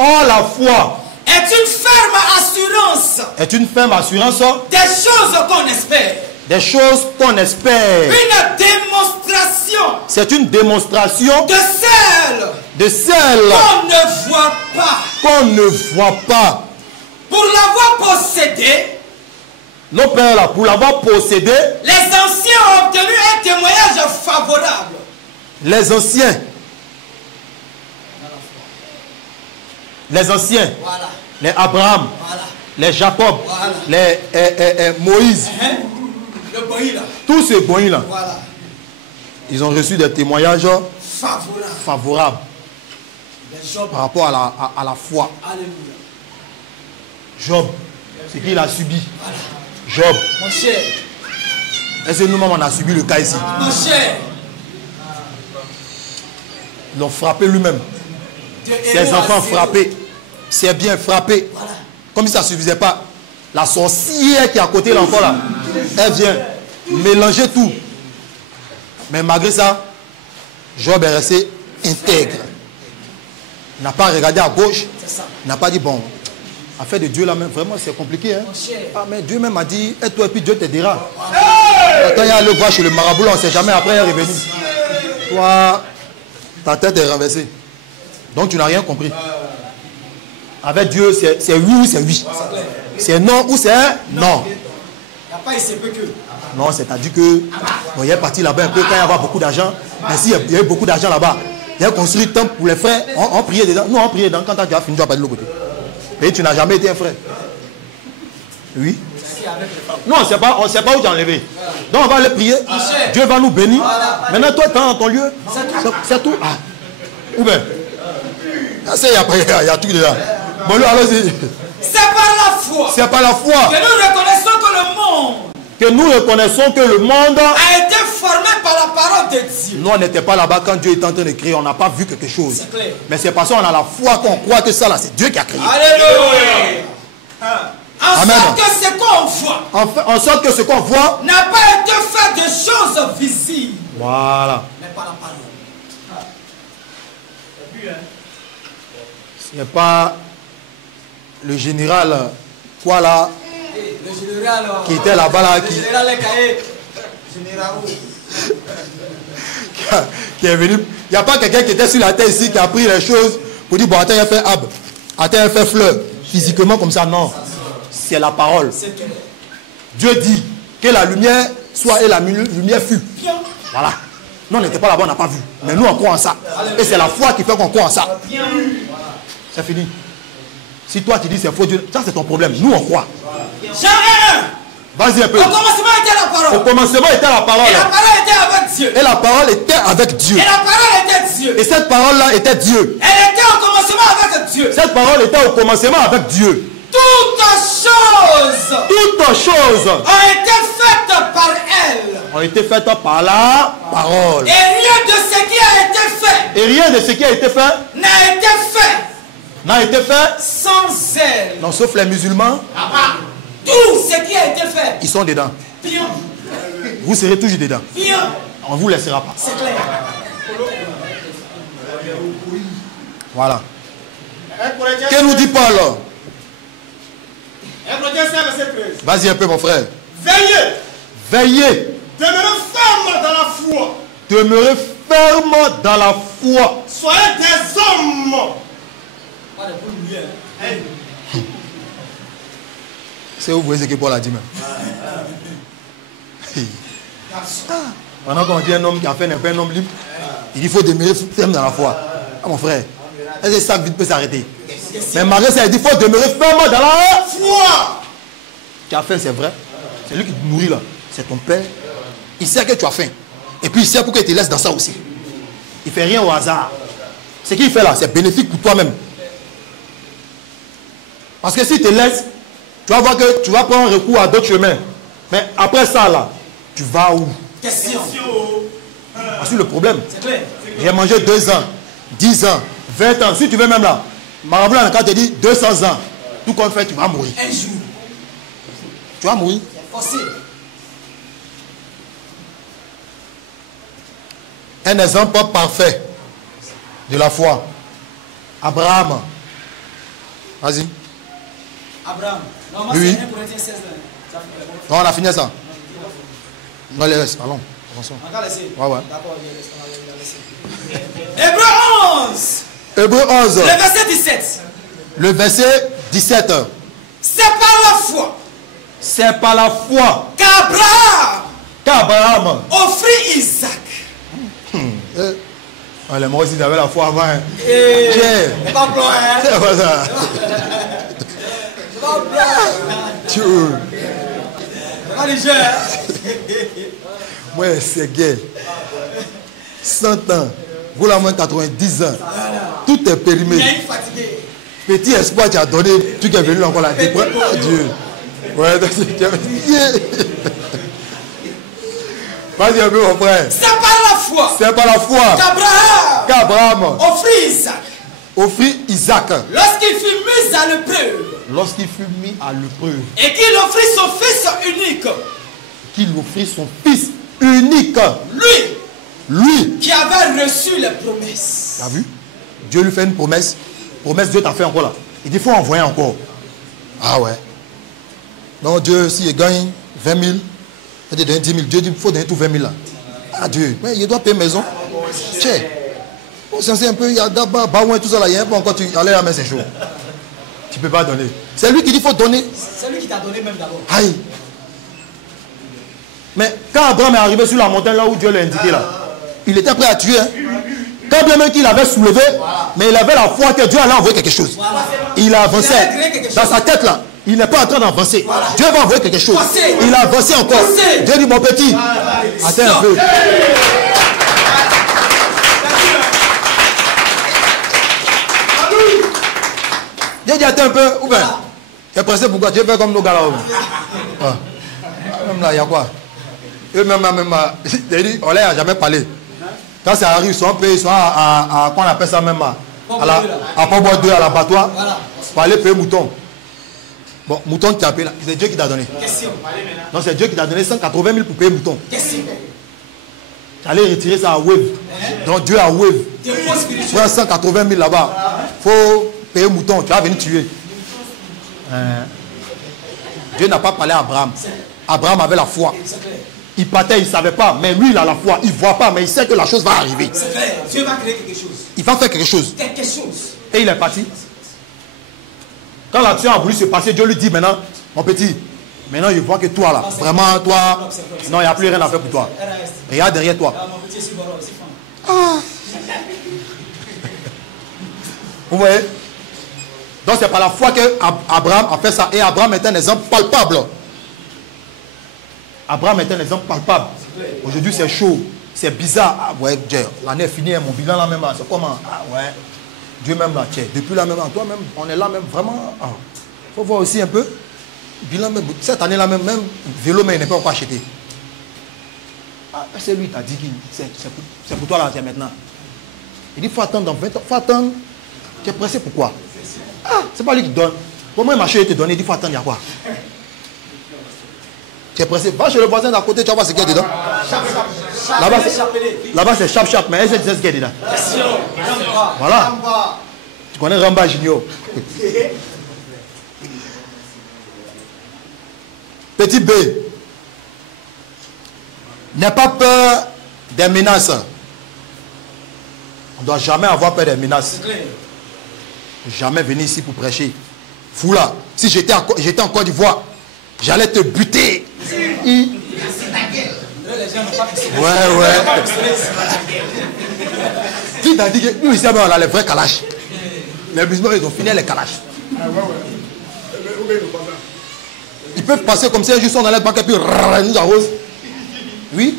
Or la foi est une ferme assurance. Est une ferme assurance des choses qu'on espère. Des choses qu'on espère. Une démonstration. C'est une démonstration de celle qu'on ne voit pas. Qu'on ne voit pas. Pour l'avoir possédé. Nos pères là, pour l'avoir possédé. Les anciens ont obtenu un témoignage favorable. Les anciens. Voilà. Les Abraham. Voilà. Les Jacob. Voilà. Les Moïse. Le boy là. Tous ces boys là. Voilà. Ils ont reçu des témoignages favorables. Par rapport à la foi. Alléluia. Job, ce qu'il a subi. Voilà. Job. Mon cher. Est-ce que nous-mêmes on a subi le cas ici? Mon cher. Ils l'ont frappé lui-même. Ses enfants frappés. Ses biens frappés. Voilà. Comme si ça ne suffisait pas. La sorcière qui est à côté là encore là. Elle vient mélanger tout. Mais malgré ça, Job est resté intègre. Il n'a pas regardé à gauche. Il n'a pas dit bon, Affaire de Dieu là même, vraiment c'est compliqué. Hein? Ah mais Dieu même a dit, aide-toi et puis Dieu t'aidera. Attends, il y a le voir chez le marabout, là, on ne sait jamais, après il est revenu. Toi, ta tête est renversée. Donc tu n'as rien compris. Avec Dieu, c'est oui ou c'est oui. C'est non ou c'est non. Il n'y a pas il peut que. Non, c'est-à-dire que bon, il est parti là-bas un peu quand il y avait beaucoup d'argent. Mais s'il y a eu beaucoup d'argent là-bas, il a construit un temple pour les frères. On priait dedans. Nous, on priait dedans. Quand tu as déjà fini, tu vas pas de l'autre côté. Mais tu n'as jamais été un frère. Oui. Non, on ne sait pas où tu as enlevé. Donc on va aller prier. Dieu va nous bénir. Maintenant, toi, tu es dans ton lieu. C'est tout. Ah. Ou bien. Il y a tout dedans. Bon, allons-y. C'est par la foi. C'est par la foi. Que nous reconnaissons que le monde. Que nous reconnaissons que le monde a été formé par la parole de Dieu. Nous, on n'était pas là-bas quand Dieu était en train de créer. On n'a pas vu quelque chose. Mais c'est parce qu'on a la foi qu'on croit que ça là, c'est Dieu qui a créé. Alléluia. En sorte que ce qu'on voit n'a pas été fait de choses visibles. Voilà. Mais par la parole. Ce n'est pas le général quoi là le général qui était là-bas là qui est venu. Il n'y a pas quelqu'un qui était sur la terre ici qui a pris les choses pour dire bon attends il a fait arbre, attends il a fait fleur physiquement comme ça. Non, c'est la parole. Dieu dit que la lumière soit et la lumière fut. Voilà. Nous on n'était pas là-bas, on n'a pas vu. Mais nous on croit en ça. Et c'est la foi qui fait qu'on croit en ça. C'est fini. Si toi tu dis c'est faux Dieu, ça c'est ton problème. Nous on croit. Vas-y un peu. Au commencement était la parole. Au commencement était la parole. Et la parole était avec Dieu. Et la parole était avec Dieu. Et la parole était Dieu. Et cette parole-là était Dieu. Elle était au commencement avec Dieu. Cette parole était au commencement avec Dieu. Toutes choses ont été faites par elle. Ont été faites par la parole. Et rien de ce qui a été fait. Et rien de ce qui a été fait n'a été fait. N'a été fait sans elle. Non, sauf les musulmans. Tout ce qui a été fait. Ils sont dedans. Bien. Vous serez toujours dedans. Bien. On ne vous laissera pas. C'est clair. Voilà. Que nous dit Paul? Vas-y un peu mon frère. Veillez. Veillez. Demeurez ferme dans la foi. Demeurez ferme dans la foi. Soyez des hommes. C'est où vous voyez ce que Paul a dit même. Pendant qu'on dit un homme qui a fait un homme libre, il dit qu'il faut demeurer ferme dans la foi. Ah mon frère, est-ce que ça vite peut s'arrêter? Mais Marie, ça dit qu'il faut demeurer ferme dans la foi. Tu as faim, c'est vrai. C'est lui qui te nourrit là. C'est ton père. Il sait que tu as faim. Et puis il sait pourquoi il te laisse dans ça aussi. Il ne fait rien au hasard. Ce qu'il fait là, c'est bénéfique pour toi-même. Parce que s'il te laisse, tu vas voir que tu vas prendre recours à d'autres chemins. Mais après ça là, tu vas où? Question. Parce que le problème, c'est clair. J'ai mangé 2 ans, 10 ans, 20 ans. Si tu veux même là, Marabout quand te dit 200 ans, tout comme fait, tu vas mourir. Un jour. Tu vas mourir. C'est possible. Un exemple parfait de la foi. Abraham. Vas-y. Abraham. Non, moi oui. C'est 1 Corinthiens 16. Non, on a fini ça. On va les laisser. Allons. Avançons. On va laisser. Ouais, ouais. D'accord, on va laisser. Hébreux 11. Hébreux 11. Le verset 17. Le verset 17. C'est par la foi. C'est par la foi qu'Abraham offrit Isaac. Les morts ils avaient la foi avant. Hein. C'est pas blanc, hein? C'est pas ça. C'est pas blanc. Pas les jeux, ouais, c'est gay. 100 ans. Vous la moins 90 ans. Tout est périmé. Il y a une fatiguée. Petit espoir, tu as donné. Tu es venu encore là. Oh Dieu. Ouais, vas-y un peu mon frère. C'est par la foi. C'est par la foi qu'Abraham offrit Isaac. Offrit Isaac. Lorsqu'il fut mis à l'épreuve. Lorsqu'il fut mis à l'épreuve. Et qu'il offrit son fils unique. Qu'il offrit son fils unique. Lui. Qui avait reçu les promesses. Tu as vu? Dieu lui fait une promesse. Promesse, Dieu t'a fait encore là. Il dit, il faut envoyer encore. Ah ouais. Donc Dieu, s'il gagne 20 000, il te donne 10 000. Dieu dit, il faut donner tout 20 000 là. Ah Dieu, mais il doit payer maison. Tiens. C'est un peu, il y a d'abord, tout ça là, il y a un peu encore, tu allais la main, c'est chaud. Tu ne peux pas donner. C'est lui qui dit qu'il faut donner. C'est lui qui t'a donné même d'abord. Aïe. Mais quand Abraham est arrivé sur la montagne là où Dieu l'a indiqué là, il était prêt à tuer. Hein. Quand bien même qu'il avait soulevé, mais il avait la foi que Dieu allait envoyer quelque chose. Voilà. Il a avancé. Dans sa tête là, il n'est pas en train d'avancer. Voilà. Dieu va envoyer quelque chose. Il a avancé encore. Dieu dit, mon petit, attends un peu. Dieu dit, attends un peu. Ou bien, tu es pressé pourquoi? Dieu fait comme nos gars là. Même là, il y a quoi? Eux-mêmes, on n'a jamais parlé. Quand ça arrive, soit à quoi on appelle ça même à Port-Bois 2, à l'abattoir, pour aller payer mouton. Bon, mouton qui t'a payé là, c'est Dieu qui t'a donné. Question. Non, c'est Dieu qui t'a donné 180 000 pour payer mouton. Question. Tu allais retirer ça à Wave. Donc Dieu a Wave. Tu prends 180 000 là-bas. Il faut payer mouton, tu vas venir tuer. Dieu n'a pas parlé à Abraham. Abraham avait la foi. Il partait, il ne savait pas, mais lui il a la foi. Il ne voit pas, mais il sait que la chose va arriver. C'est vrai, Dieu va créer quelque chose. Il va faire quelque chose. Quelque chose. Et il est parti. Quand l'action a voulu se passer, Dieu lui dit maintenant, mon petit, maintenant je vois que toi là, vraiment toi, non, il n'y a plus rien à faire pour toi. Regarde derrière toi. Ah. Vous voyez? Donc c'est par la foi que Abraham a fait ça. Et Abraham est un exemple palpable. Abraham est un exemple palpable. Aujourd'hui c'est chaud, c'est bizarre. Ah ouais, Dieu, l'année est finie, mon bilan là même, c'est comment? Ah ouais, Dieu même là, tiens, depuis là même, toi-même, on est là même, vraiment. Il faut voir aussi un peu. Bilan même, cette année là même, vélo mais il n'est pas encore acheté. Ah, c'est lui qui t'a dit que c'est pour toi là, c'est maintenant. Il dit, il faut attendre dans 20 ans, il faut attendre. Tu es pressé pourquoi? Ah, c'est pas lui qui donne. Pour moi, il m'a chérie te donner, il dit, il faut attendre, il y a quoi? Tu es pressé, va chez le voisin d'à côté, tu vas voir ce qu'il y a dedans. Là-bas, c'est chap, mais elle sait ce qu'il y a dedans. Voilà. Tu connais Ramba Junior. Petit B. N'aie pas peur des menaces. On ne doit jamais avoir peur des menaces. Jamais venir ici pour prêcher. Fou là. Si j'étais en Côte d'Ivoire, j'allais te buter. Ouais. Qui t'a dit que nous ici on a les vrais calaches? Les musulmans ils ont fini les calaches. Ils peuvent passer comme ça, juste on allait banque et puis nous arrose. Oui.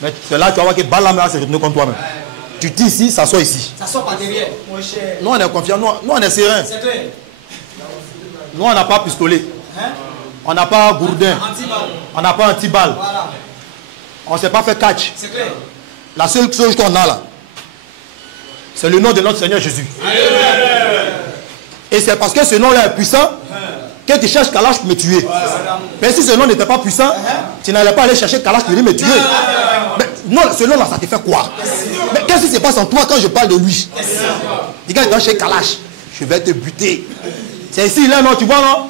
Mais c'est là que tu vas voir que Balama s'est retourné contre toi-même. Tu dis ici, ça sort ici. Ça sort par derrière. Nous on est confiants, nous on est sereins. C'est clair. Nous on n'a pas pistolet. On n'a pas gourdin. On n'a pas anti-balle. Voilà. On ne s'est pas fait catch. C'est clair. La seule chose qu'on a là, c'est le nom de notre Seigneur Jésus. Et c'est parce que ce nom-là est puissant que tu cherches Kalash pour me tuer. Mais si ce nom n'était pas puissant, tu n'allais pas aller chercher Kalash pour venir me tuer. Mais non, ce nom-là, ça te fait quoi? Mais qu'est-ce qui se passe en toi quand je parle de lui? Dis quand tu vas chez Kalash, je vais te buter. C'est ici, là, non, tu vois, non?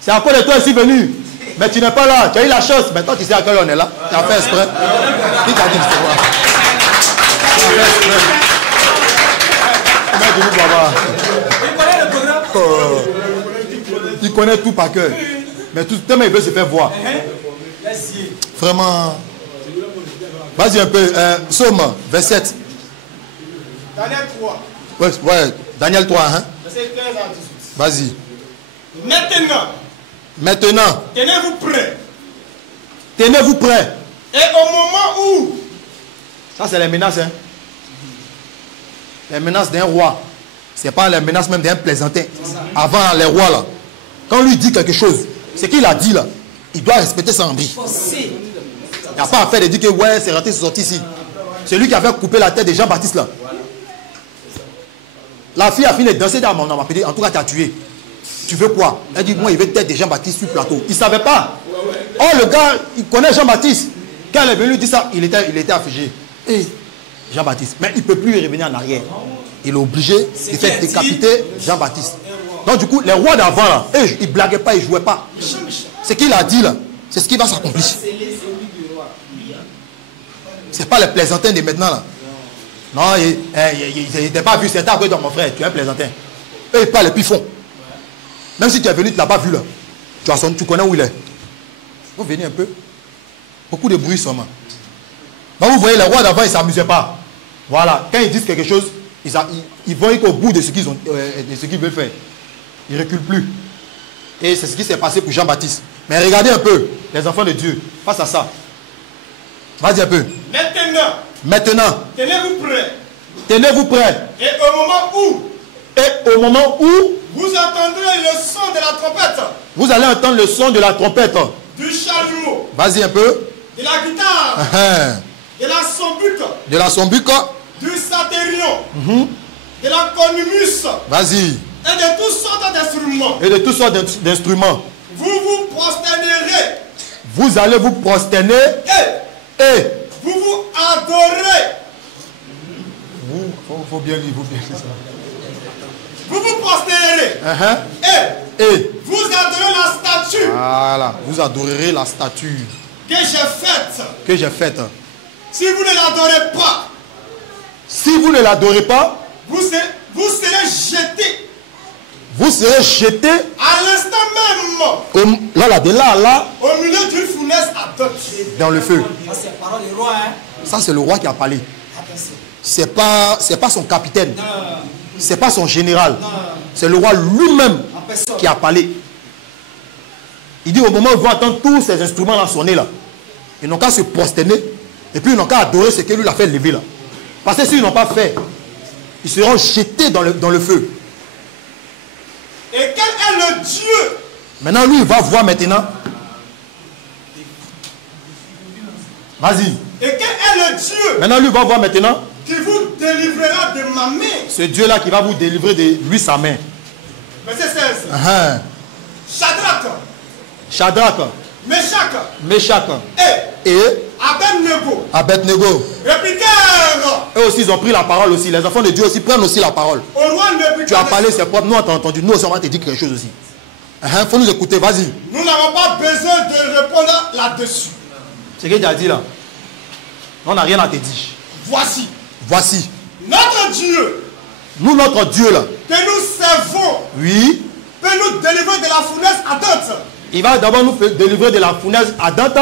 C'est à cause de toi ici venu. Mais tu n'es pas là. Tu as eu la chance. Maintenant, tu sais à quel on est là. Tu as fait exprès. Qui t'a dit que c'est quoi? Tu as fait exprès. Il connaît le programme. Il connaît tout par cœur. Mais tout tellement il veut se faire voir. Vraiment. Vas-y un peu. Somme, 27. Daniel 3. Ouais, Daniel 3. Hein? Vas-y. Maintenant. Tenez-vous prêts. Tenez-vous prêts. Et au moment où. Ça, c'est les menaces. Hein? Les menaces d'un roi. Ce n'est pas les menaces même d'un plaisantin. Avant les rois, là. Quand on lui dit quelque chose, ce qu'il a dit là, il doit respecter ça en vie. Il n'y a pas à faire de dire que ouais, c'est rentré, c'est sorti ici. C'est lui qui avait coupé la tête de Jean-Baptiste là. La fille a fini de danser dans mon nom. En tout cas, tu as tué. Tu veux quoi? Elle dit, moi, il veut tête de Jean-Baptiste sur le plateau. Il ne savait pas. Oh, le gars, il connaît Jean-Baptiste. Quand elle est venue lui dire ça, il était affligé. Et Jean-Baptiste. Mais il ne peut plus revenir en arrière. Il est obligé de faire décapiter Jean-Baptiste. Donc du coup, les rois d'avant, là, ils ne blaguaient pas, ils ne jouaient pas. Ce qu'il a dit là, c'est ce qui va s'accomplir. Ce n'est pas les plaisantins de maintenant là. Non, ils n'étaient pas vus, c'était à côté de mon frère, tu es un plaisantin. Eux, ils parlent et puis ils font. Même si tu es venu, tu ne l'as pas vu là. Tu connais où il est. Vous venez un peu. Beaucoup de bruit seulement. Donc vous voyez, les rois d'avant, ils ne s'amusaient pas. Voilà, quand ils disent quelque chose, ils vont au bout de ce qu'ils veulent faire. Ils ne reculent plus. Et c'est ce qui s'est passé pour Jean-Baptiste. Mais regardez un peu, les enfants de Dieu, face à ça. Vas-y un peu. Maintenant. Tenez-vous prêts. Tenez-vous prêts. Et au moment où vous entendrez le son de la trompette. Vous allez entendre le son de la trompette. Du chalumeau. Vas-y un peu. De la guitare. De la sambuca. De la sambuca. Du satérion. De la cornemuse. Vas-y. Et de toutes sortes d'instruments. Et de toutes sortes d'instruments. Vous vous prosternerez. Vous allez vous prosterner. Et vous vous adorez. Faut bien lire, faut bien lire ça. Vous vous prosternerez. Et vous adorez la statue. Voilà, vous adorerez la statue que j'ai faite. Si vous ne l'adorez pas. Si vous ne l'adorez pas. Vous serez jeté. Vous serez jeté. À l'instant même. Là. Au milieu d'une fournaise ardente. Dans le feu. Ça c'est la parole du roi. Ça c'est le roi qui a parlé. C'est pas son capitaine. C'est pas son général. C'est le roi lui-même qui a parlé. Il dit au moment où ils vont entendre tous ces instruments là sonner là, ils n'ont qu'à se prosterner et puis ils n'ont qu'à adorer ce que lui a fait lever là. Parce que s'ils n'ont pas fait, ils seront jetés dans le feu. Et quel est le Dieu? Maintenant lui il va voir maintenant. Vas-y. Et quel est le Dieu? Maintenant lui il va voir maintenant. Qui vous délivrera de ma main. Ce Dieu là qui va vous délivrer de lui sa main. Verset 16. Shadrach. Meshach. Et Abednego. Répliquèrent. Eux aussi ils ont pris la parole aussi. Les enfants de Dieu aussi prennent aussi la parole. Au roi Nebuchadnezzar. Tu as parlé, c'est propre. Nous on t'a entendu. Nous aussi on va te dire quelque chose aussi. Faut nous écouter, vas-y. Nous n'avons pas besoin de répondre là-dessus. C'est ce que tu as dit là. On n'a rien à te dire. Voici. Notre Dieu. Nous, notre Dieu là. Que nous servons. Oui. Peut nous délivrer de la fournaise ardente. Il va d'abord nous délivrer de la fournaise ardente.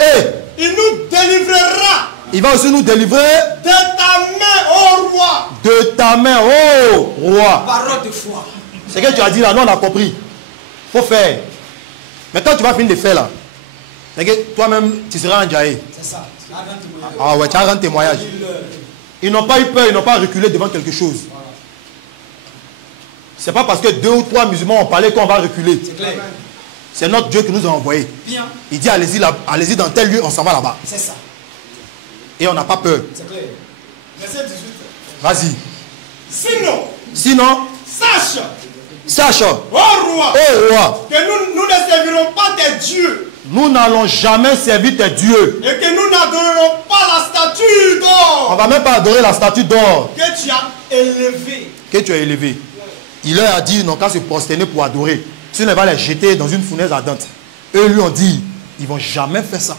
Et il nous délivrera. Il va aussi nous délivrer de ta main, ô roi. De ta main, ô roi. Parole de foi. C'est ce que tu as dit là, nous on a compris. Faut faire. Mais quand tu vas finir de faire là, c'est que toi-même tu seras en jaillet. C'est ça. Ah ouais, tu as un témoignage. Ils n'ont pas eu peur, ils n'ont pas reculé devant quelque chose. C'est pas parce que 2 ou 3 musulmans ont parlé qu'on va reculer. C'est notre Dieu qui nous a envoyés. Il dit allez-y dans tel lieu, on s'en va là-bas. C'est ça. Et on n'a pas peur. C'est clair. Verset 18. Vas-y. Sinon, sache, ô roi, que nous ne servirons pas tes dieux. Nous n'allons jamais servir tes dieux. Et que nous n'adorerons pas la statue d'or. On ne va même pas adorer la statue d'or. Que tu as élevée. Que tu as élevée. Il leur a dit, ils n'ont qu'à se prosterner pour adorer. Sinon, il va les jeter dans une fournaise ardente. Eux lui ont dit, ils ne vont jamais faire ça.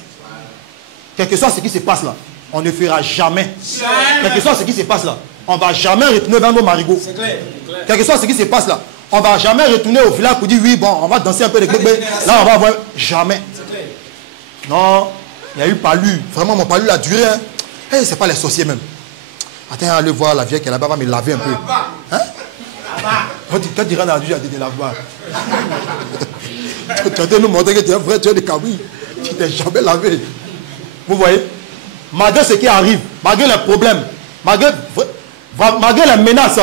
Quel que soit ce qui se passe là, on ne fera jamais. Quel que soit ce qui se passe là, on ne va jamais retourner vers nos marigots. C'est clair. Quel que soit ce qui se passe là, on ne va jamais retourner au village pour dire, oui, bon, on va danser un peu de bébé. Là, on va voir. Jamais. Non, il y a eu palu. Vraiment, mon palu a duré. Hein. Hey, c'est pas les sorciers même. Attends, allez voir la vieille qui est là-bas, va me laver un peu. Hein? Quand tu rentres dans la douche, tu te laves pas. Tu vas nous montrer que tu es un vrai, tu es de cabri. Tu t'es jamais lavé. Vous voyez? Malgré ce qui arrive, malgré les problèmes, malgré les menaces,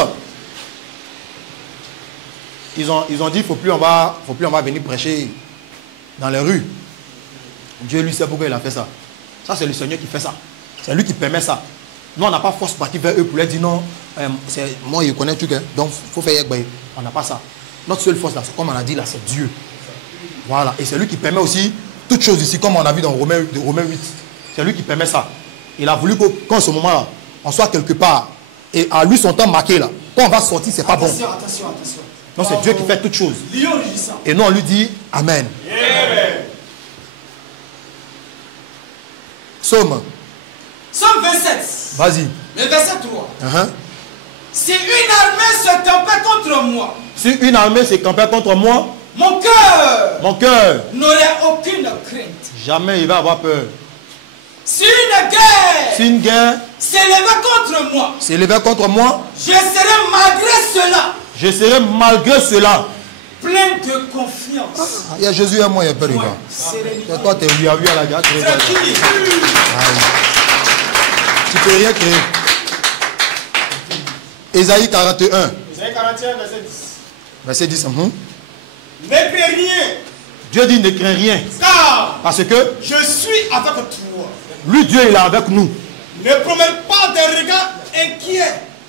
ils ont dit, faut plus on va venir prêcher dans les rues. Dieu lui sait pourquoi il a fait ça. Ça, c'est le Seigneur qui fait ça. C'est lui qui permet ça. Nous, on n'a pas force partie vers eux pour leur dire non, moi, il connaît tout, donc il faut faire. On n'a pas ça. Notre seule force, là, comme on a dit, là, c'est Dieu. Voilà. Et c'est lui qui permet aussi toutes choses ici, comme on a vu dans Romains 8. C'est lui qui permet ça. Il a voulu qu'en ce moment-là, on soit quelque part. Et à lui, son temps marqué, là. Quand on va sortir, c'est pas bon. Attention. Donc c'est Dieu qui fait toutes choses. Lion rugissant. Et nous on lui dit Amen. Psaume. Psaume 27. Vas-y. Le verset 3. Si une armée se campait contre moi. Si une armée se campait contre moi. Mon cœur n'aurait aucune crainte. Jamais il va avoir peur. Si une guerre s'élevait contre moi. Je serai malgré cela. Plein de confiance. Il y a Jésus et moi, il y a peur de quoi. Toi, tu es oui à la gare. Tu peux rien créer. Ésaïe 41. Ésaïe 41, verset 10. Verset 10. Ne crains rien. Dieu dit ne crains rien. Car parce que je suis avec toi. Lui, Dieu, il est avec nous. Ne promène pas des regards inquiets. Il ne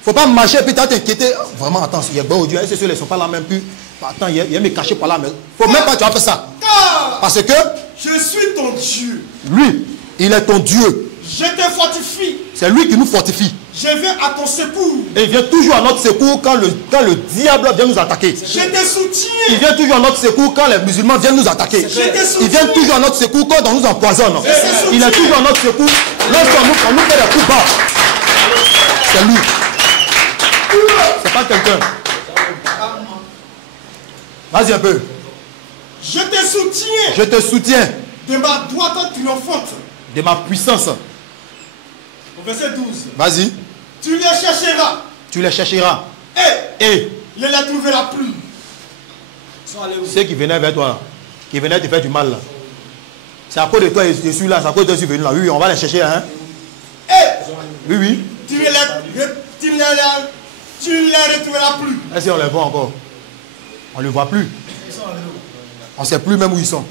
faut pas marcher et puis t'inquiéter. Vraiment, attends, il y a bon Dieu. C'est sûr, ils ne sont pas là même plus. Attends, il y a me cacher par là. Il ne faut même pas que tu as fait ça. Car parce que je suis ton Dieu. Lui, il est ton Dieu. Je te fortifie. C'est lui qui nous fortifie. Je viens à ton secours. Et il vient toujours à notre secours quand le diable vient nous attaquer. Je te soutiens. Il vient toujours à notre secours quand les musulmans viennent nous attaquer. Il vient toujours à notre secours quand on nous empoisonne. Il est toujours à notre secours lorsqu'on nous fait des coups bas. C'est lui. C'est pas quelqu'un. Vas-y un peu. Je te soutiens. Je te soutiens. De ma droite triomphante. De ma puissance. Au verset 12. Vas-y. Tu les chercheras. Tu les chercheras. Et ne les trouveras plus. Ceux qui venaient vers toi, qui venaient te faire du mal là. C'est à cause de toi je suis là, c'est à cause de toi je suis venu là. Oui, on va les chercher, hein. Oui. Tu ne les retrouveras plus. Est-ce qu'on les voit encore? On ne les voit plus. On ne sait plus même où ils sont.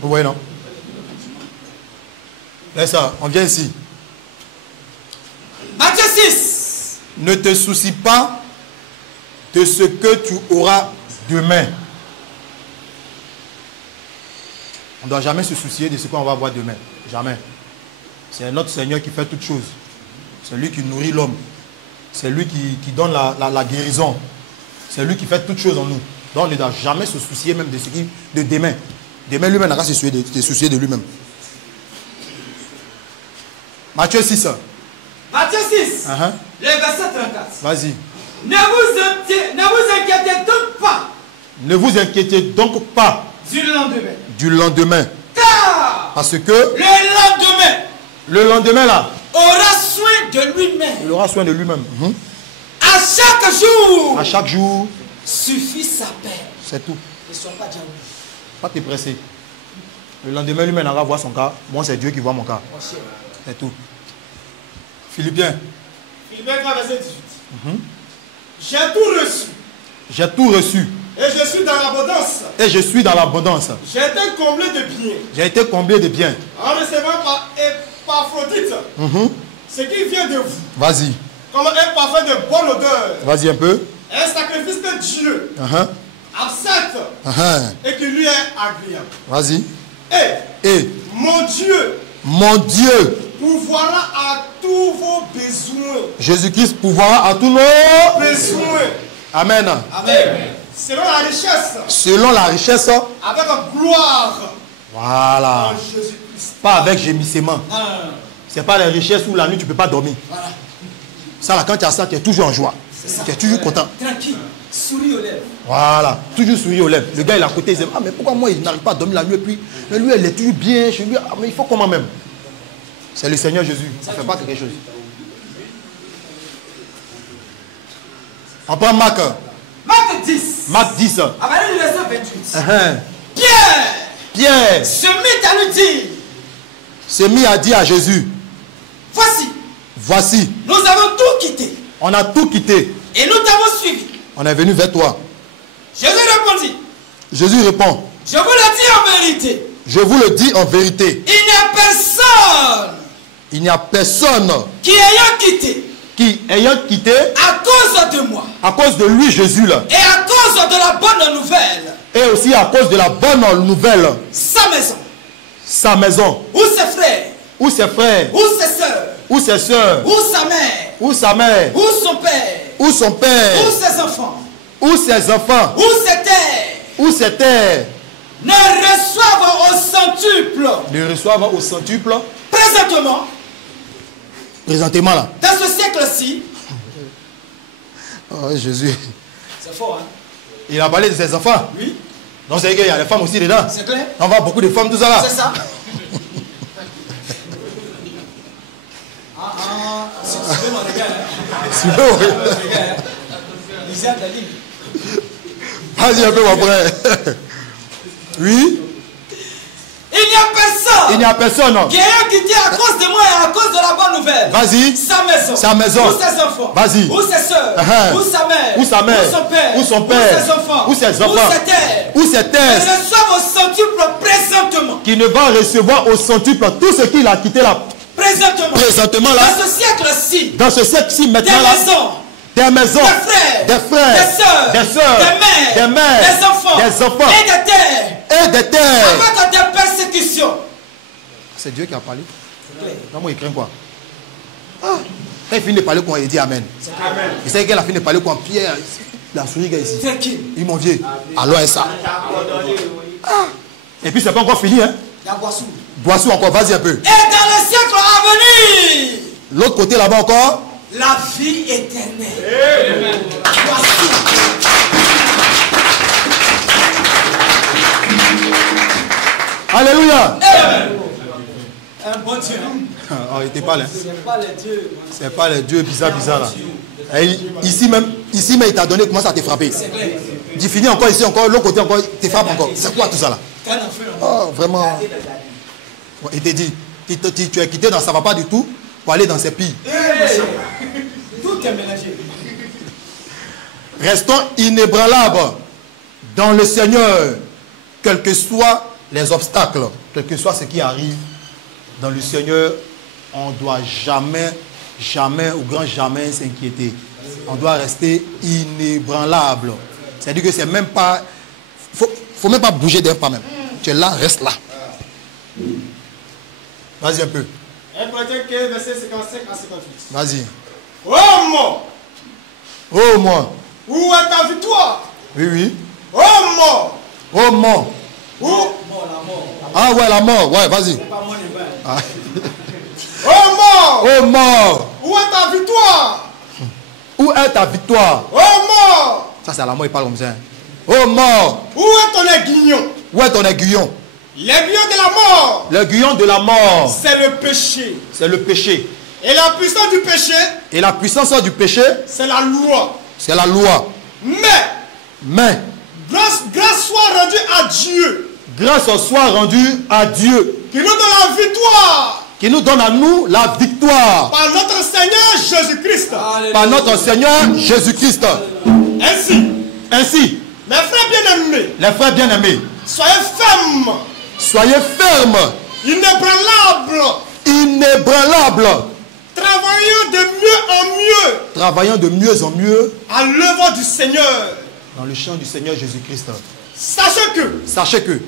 Vous voyez, non? C'est ça, on vient ici. Matthieu 6. Ne te soucie pas de ce que tu auras demain. On ne doit jamais se soucier de ce qu'on va voir demain. Jamais. C'est notre Seigneur qui fait toutes choses. C'est lui qui nourrit l'homme. C'est lui qui donne la guérison. C'est lui qui fait toutes choses en nous. Donc on ne doit jamais se soucier même de ce qui de demain. Demain lui-même n'a qu'à se soucier de lui-même. Matthieu 6. Matthieu 6. Le verset 34. Vas-y. Ne vous inquiétez donc pas. Ne vous inquiétez donc pas. Du lendemain. Car. Parce que. Le lendemain là. Aura soin de lui-même. Il aura soin de lui-même. À chaque jour. À chaque jour. Suffit sa paix. C'est tout. Ne sois pas jaloux. Pas te presser. Le lendemain lui-même n'aura voir son cas. Moi c'est Dieu qui voit mon cas. C'est tout. Philippiens. Philippiens 3, verset 18. J'ai tout reçu. J'ai tout reçu. Et je suis dans l'abondance. Et je suis dans l'abondance. J'ai été comblé de biens. J'ai été comblé de biens. En recevant par Épaphrodite. Ce qui vient de vous. Vas-y. Comme un parfum de bonne odeur. Vas-y un peu. Un sacrifice de Dieu. Accepte. Et qui lui est agréable. Vas-y. Et mon Dieu. Mon Dieu pourvoira à tous vos besoins. Jésus-Christ pourvoira à tous nos besoins. Amen. Amen. Selon la richesse. Selon la richesse. Avec gloire. Voilà. En Jésus-Christ. Pas avec gémissement. C'est pas la richesse où la nuit tu ne peux pas dormir. Voilà. Ça là, quand tu as ça, tu es toujours en joie. Tu es toujours content. Tranquille. Souris aux lèvres. Voilà. Toujours sourire aux lèvres. Le gars il est à côté, il dit, ah mais pourquoi moi il n'arrive pas à dormir la nuit et puis mais lui elle est toujours bien chez lui. Ah, mais il faut comment même. C'est le Seigneur Jésus. Ça ne fait pas quelque chose. On prend Marc. Marc 10. Marc 10. À partir du verset 28. Pierre se mit à lui dire. Se mit à dire à Jésus. Voici. Nous avons tout quitté. On a tout quitté. Et nous t'avons suivi. On est venu vers toi. Jésus répondit. Jésus répond. Je vous le dis en vérité. Je vous le dis en vérité. Il n'y a personne qui ayant quitté à cause de moi, à cause de lui Jésus là, et à cause de la bonne nouvelle, et aussi à cause de la bonne nouvelle, sa maison, ou ses frères, ou ses frères, ou ses sœurs, ou sa mère, ou sa mère, ou son père, ou son père, ou ses enfants, ou ses enfants, ou ses terres, ou ses terres, ne reçoivent au centuple, ne reçoivent au centuple, présentement là, dans ce siècle-ci. Oh Jésus. C'est fort, hein? Il a parlé de ses enfants. Oui. Donc c'est qu'il y a les femmes aussi dedans. C'est clair. On voit beaucoup de femmes, tout ça là. C'est ça. Si tu veux, mon gars. Si tu veux, Lisez la ligne. vas-y un peu, mon frère. Oui. Il n'y a personne. Il n'y a personne. Qui ayant quitté à cause de moi et à cause de la bonne nouvelle. Vas-y. Sa maison. Sa maison. Ou ses enfants. Vas-y. Ou ses soeurs. Ou sa mère. Ou sa mère. Ou son père. Ou son père. Ou ses enfants. Ou ses enfants. Ou ses terres. Ou ses terres. Ne reçoivent au centuple présentement. Qui ne va recevoir au centuple tout ce qu'il a quitté là. Présentement là. Dans ce siècle-ci. Dans ce siècle-ci maintenant là. Des maisons, des frères, des sœurs, des mères, des enfants, et des terres, avec des persécutions. C'est Dieu qui a parlé. Non, moi, il craint quoi? Quand il finit de parler, quoi, il dit Amen. Il sait qu'elle a fini de parler, quoi, Pierre, la souris ici. Ils m'ont vieux. Alors, ça. Et puis, c'est pas encore fini, hein? Il y a Boissou. Boissou encore, vas-y un peu. Et dans le siècle à venir, l'autre côté là-bas encore. La vie éternelle. Voici. Alléluia. Un bon Dieu. Oh, il était pas là. C'est pas les dieux. C'est pas les dieux bizarres là. Et ici même, il t'a donné, commence à te frapper. C'est clair. Tu finis encore ici, encore l'autre côté encore, il te frappe encore. C'est quoi tout ça là? Oh, vraiment. Il te dit, tu es quitté dans ça va pas du tout pour aller dans ces pays. Tout est mélangé. Restons inébranlables dans le Seigneur, quels que soient les obstacles, quel que soit ce qui arrive dans le Seigneur, on ne doit jamais, jamais, au grand jamais s'inquiéter. On doit rester inébranlable. C'est-à-dire que c'est même pas, faut même pas bouger d'un pas même. Tu es là, reste là. Vas-y un peu. 1 Corinthiens 15, verset 55 à 58. Vas-y. Oh mort! Oh mort! Où est ta victoire? Oui, oui. Oh mort! Oh mort! Où? La mort. Ah ouais, la mort, ouais, vas-y. Ah. Oh mort! Oh mort! Où est ta victoire? Où est ta victoire? Oh mort! Ça c'est à la mort, il parle comme ça. Oh mort! Où est ton aiguillon? Où est ton aiguillon? L'aiguillon de la mort. L'aiguillon de la mort. C'est le péché. C'est le péché. Et la puissance du péché. Et la puissance du péché. C'est la loi. C'est la loi. Mais. Grâce soit rendue à Dieu. Grâce soit rendue à Dieu. Qui nous donne la victoire. Qui nous donne à nous la victoire. Par notre Seigneur Jésus-Christ. Par notre Seigneur Jésus-Christ. Ainsi. Les frères bien-aimés. Les frères bien-aimés. Soyez fermes. Soyez fermes. Inébranlables. Inébranlables. Travaillons de mieux en mieux. Travaillant de mieux en mieux. À l'œuvre du Seigneur. Dans le champ du Seigneur Jésus-Christ. Sachez que.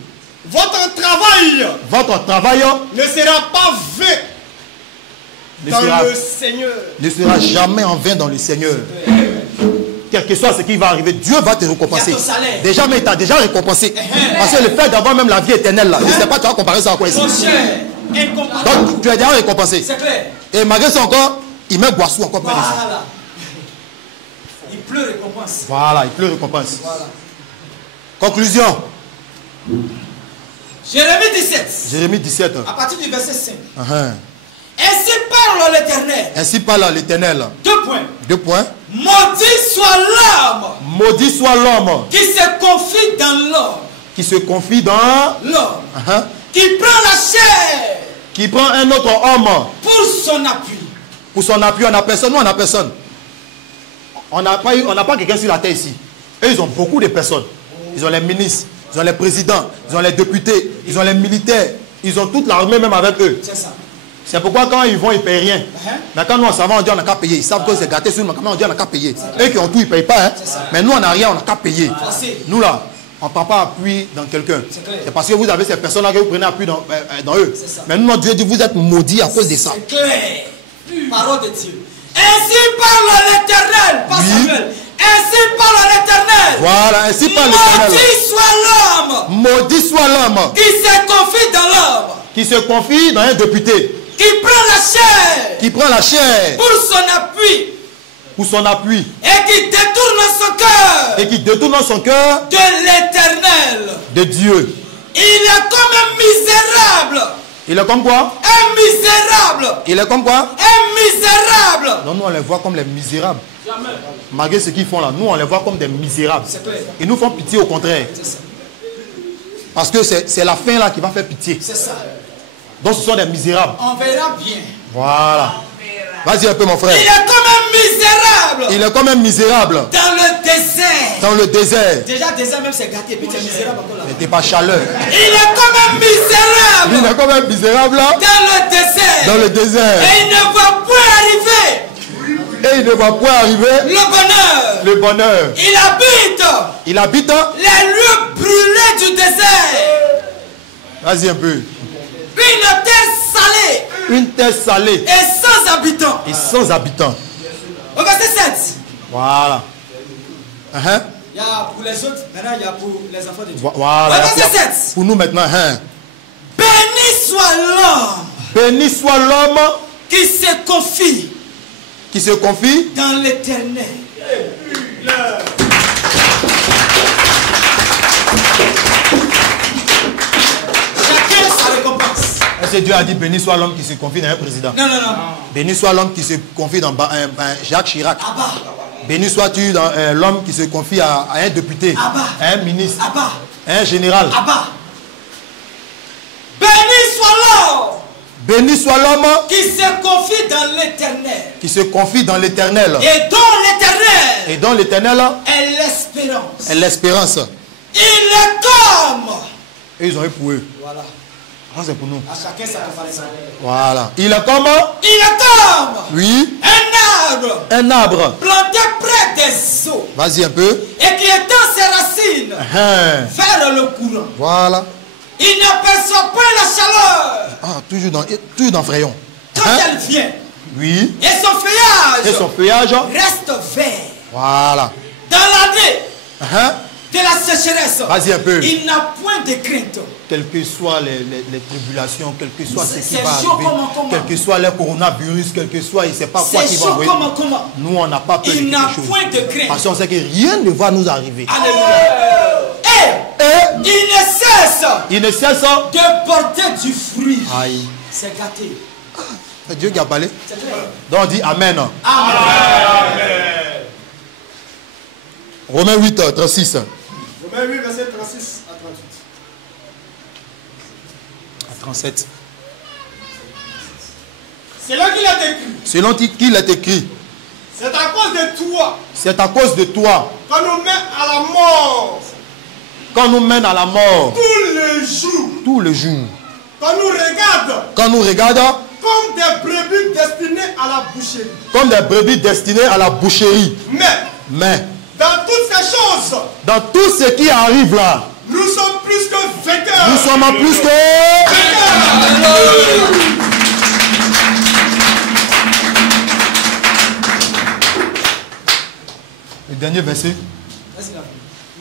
Votre travail. Ne sera pas vain. Dans le Seigneur. Ne sera jamais en vain dans le Seigneur. Quel que soit ce qui va arriver, Dieu va te récompenser. Déjà, mais il t'a déjà récompensé. Parce que le fait d'avoir même la vie éternelle là, je ne sais pas, tu vas comparer ça à quoi ici. Donc, tu es déjà récompensé. C'est clair. Et malgré ça encore, il met Boissou encore plus. Voilà. Il pleut récompense. Voilà, il pleut récompense. Voilà. Conclusion. Jérémie 17. Jérémie 17. À partir du verset 5. Ainsi parle l'Éternel. Ainsi parle l'Éternel. 2 points. Maudit soit l'homme. Maudit soit l'homme. Qui se confie dans l'homme. Qui se confie dans l'homme. Qui prend la chair. Qui prend un autre homme. Pour son appui. Pour son appui, on n'a personne. Nous, on n'a personne. On n'a pas quelqu'un sur la terre ici. Eux, ils ont beaucoup de personnes. Ils ont les ministres, ils ont les présidents, ils ont les députés, ils ont les militaires. Ils ont toute l'armée même avec eux. C'est ça. C'est pourquoi quand ils vont, ils ne payent rien. Mais quand nous, on s'en va, on dit on n'a qu'à payer. Ils savent que c'est gâté sur nous, mais on dit on n'a qu'à payer. Eux qui ont tout, ils ne payent pas. Mais nous, on n'a rien, on n'a qu'à payer. Nous, là, on ne prend pas appui dans quelqu'un. C'est parce que vous avez ces personnes-là que vous prenez appui dans eux. Mais nous, notre Dieu dit, vous êtes maudits à cause de ça. C'est clair. Parole de Dieu. Ainsi parle l'Éternel, pas Samuel. Ainsi parle l'Éternel. Voilà, ainsi parle l'Éternel. Maudit soit l'homme. Maudit soit l'homme. Qui se confie dans l'homme. Qui se confie dans un député. Qui prend la chair. Qui prend la chair. Pour son appui. Pour son appui. Et qui détourne son cœur. Et qui détourne son cœur. De l'Éternel. De Dieu. Il est comme un misérable. Il est comme quoi? Un misérable. Il est comme quoi? Un misérable. Non, nous on les voit comme les misérables. Jamais. Malgré ce qu'ils font là, nous on les voit comme des misérables. Ils nous font pitié au contraire. Parce que c'est la fin là qui va faire pitié. C'est ça. Donc ce sont des misérables. On verra bien. Voilà. Vas-y un peu mon frère. Il est comme un misérable. Il est comme un misérable. Dans le désert. Dans le désert. Déjà désert même c'est gâté. Puis tu es misérable encore là. Mais t'es pas chaleur. Il est comme un misérable. Il est comme un misérable là. Dans le désert. Dans le désert. Et il ne va point arriver. Et il ne va point arriver. Le bonheur. Le bonheur. Il habite. Il habite. Les lieux brûlés du désert. Vas-y un peu. Une terre salée. Une terre salée. Et sans habitants. Et sans habitants. Au verset 7. Voilà. Il y a pour les autres, maintenant il y a pour les enfants de Dieu. Voilà. Verset 7. Pour nous maintenant. Béni soit l'homme. Béni soit l'homme. Qui se confie. Qui se confie. Dans l'Éternel. Chacun sa récompense. Est-ce que Dieu a dit béni soit l'homme qui se confie dans un président? Non, non, non. Béni soit l'homme qui se confie dans Jacques Chirac. Abba. Béni sois-tu dans l'homme qui se confie à un député, Abba. à un ministre, Abba. à un général. Abba. Béni soit l'homme. Béni soit l'homme qui se confie dans l'Éternel. Qui se confie dans l'Éternel. Et dans l'Éternel. Et dans l'Éternel est l'espérance. Est l'espérance. Il est comme. Et ils ont eu pour eux. Voilà. Ça c'est pour nous. À chacun sa comparaison. Voilà. Il est comme. Il est comme. Oui. Un arbre. Un arbre. Planté près des eaux. Vas-y un peu. Et qui étend ses racines vers le courant. Voilà. Il n'aperçoit pas la chaleur. Ah, toujours dans Frayon. Quand elle vient. Oui. Et son feuillage. Et son feuillage. Reste vert. Voilà. Dans l'année. De la sécheresse. Vas-y un peu. Il n'a point de crainte. Quelles que soient les tribulations, quel que soit ce qui va arriver, comment. quel que soit le coronavirus, quel que soit, il ne sait pas quoi qui va arriver. Comment. Nous, on n'a pas peur de quelque chose. Il n'a point de crainte. Parce qu'on sait que rien ne va nous arriver. Alléluia. Et il ne cesse de porter du fruit. Aïe. C'est gâté. C'est Dieu qui a parlé. C'est clair. Donc on dit Amen. Amen. Romains 8, 36. Romains 8, verset 36 à 38. À 37. C'est là qu'il a écrit. Selon qui il est écrit. C'est à cause de toi. C'est à cause de toi. Qu'on nous met à la mort. Qu'on nous mène à la mort. Tous les jours. Tous les jours. Qu'on nous regarde. Quand nous regarde. Comme des brebis destinées à la boucherie. Comme des brebis destinées à la boucherie. Mais. Dans toutes ces choses. Dans tout ce qui arrive là. Nous sommes plus que vainqueurs. Nous sommes plus que vainqueurs. Le dernier verset.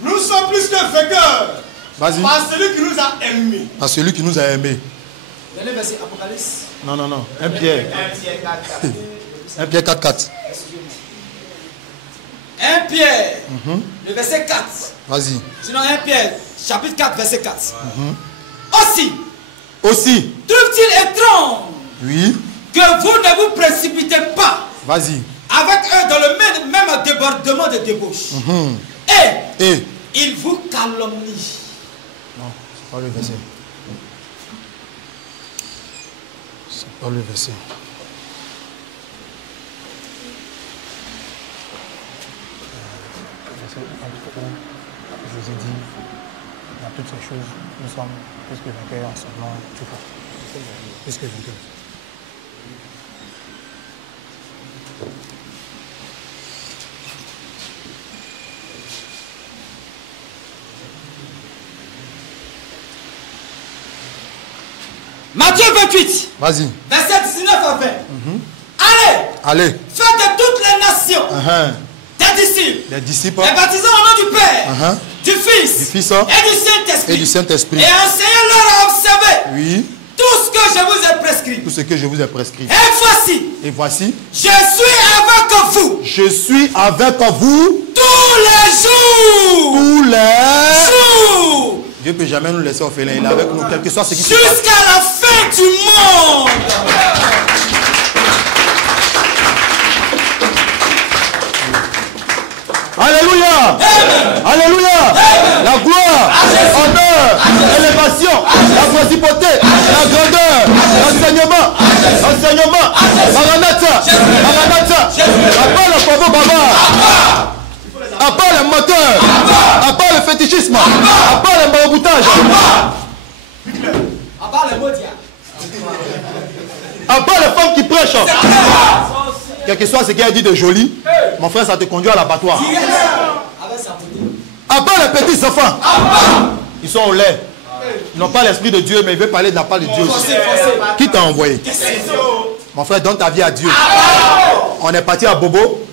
Nous sommes plus que vainqueurs. Vas-y. Par celui qui nous a aimés. Par celui qui nous a aimés. Dernier verset, Apocalypse. Non. 1 Pierre. 1 Pierre 4, 4. 1 Pierre, le verset 4. Vas-y. Sinon 1 Pierre, chapitre 4, verset 4. Aussi, trouve-t-il étrange que vous ne vous précipitez pas avec eux dans le même débordement de débauche. Et ils vous calomnient. Non, c'est pas le verset. C'est pas le verset. Je vous ai dit, dans toutes ces choses, nous sommes plus que vainqueurs en ce moment, tout cas. Plus que vainqueurs. Matthieu 28. Vas-y. Verset 19 à 20. Allez. Allez. Faites de toutes les nations. Des des disciples, les baptisant au nom du Père, du Fils, du Fils et du Saint-Esprit, et enseignez-leur à observer oui, tout ce que je vous ai prescrit. tout ce que je vous ai prescrit. Et voici, je suis avec vous. Je suis avec vous Tous les jours. tous les jours. Dieu ne peut jamais nous laisser orphelins. Il est avec nous, quel que soit ce qui se passe. Jusqu'à la fin du monde. Alléluia. Amen. Alléluia. Amen. La gloire, l'honneur, l'élévation, la principauté, la grandeur, l'enseignement, Maranatha, à part le pauvre baba, à part les moteurs, à part le fétichisme, à part le maraboutage, À part les mots à part les femmes qui prêchent. Quel que soit ce qu'elle dit de joli, mon frère, ça te conduit à l'abattoir. À part les petits enfants, ils sont au lait. Ils n'ont pas l'esprit de Dieu, mais ils veulent parler de la part de Dieu. Qui t'a envoyé? Mon frère, donne ta vie à Dieu. On est parti à Bobo,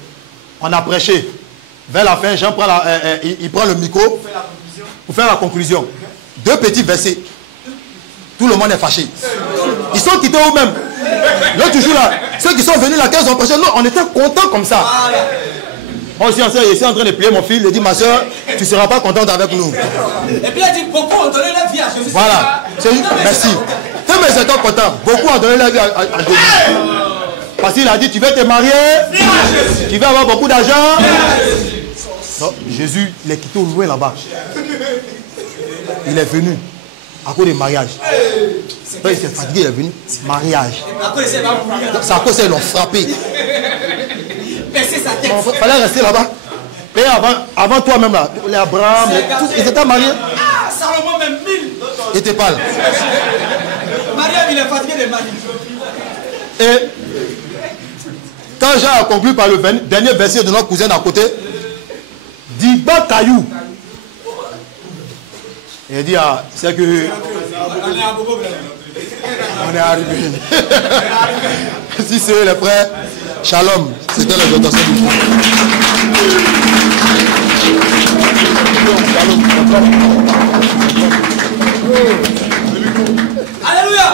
on a prêché. Vers la fin, Jean prend il prend le micro pour faire la conclusion. 2 petits versets. Tout le monde est fâché. Ils sont quittés eux-mêmes. L'autre toujours là, ceux qui sont venus la 15 ans prochaine, non, on était contents comme ça. Moi aussi, je suis en train de prier mon fils. Il dit, ma soeur, tu ne seras pas contente avec nous. Et puis il a dit, beaucoup ont donné la vie à Jésus. Voilà. Merci. Mais c'est content. Beaucoup ont donné la vie à Jésus. Parce qu'il a dit, tu veux te marier, tu veux avoir beaucoup d'argent. Non, Jésus, il est quitté au loin là-bas. Il est venu à cause du mariage. Il s'est fatigué, il est venu. Mariage. C'est à cause qu'ils l'ont frappé. Il fallait rester là-bas. Et avant toi-même, là, les Abraham, ils étaient mariés. Ah, Salomon même 1000. Il était pâle. Mariam, il est fatigué de marier. Et quand Jean a conclu par le dernier verset de notre cousin à côté, Diba Caillou. Il dit, ah, c'est que... On est arrivé. Si c'est les frères, shalom. C'était l'exhortation du monde. Alléluia.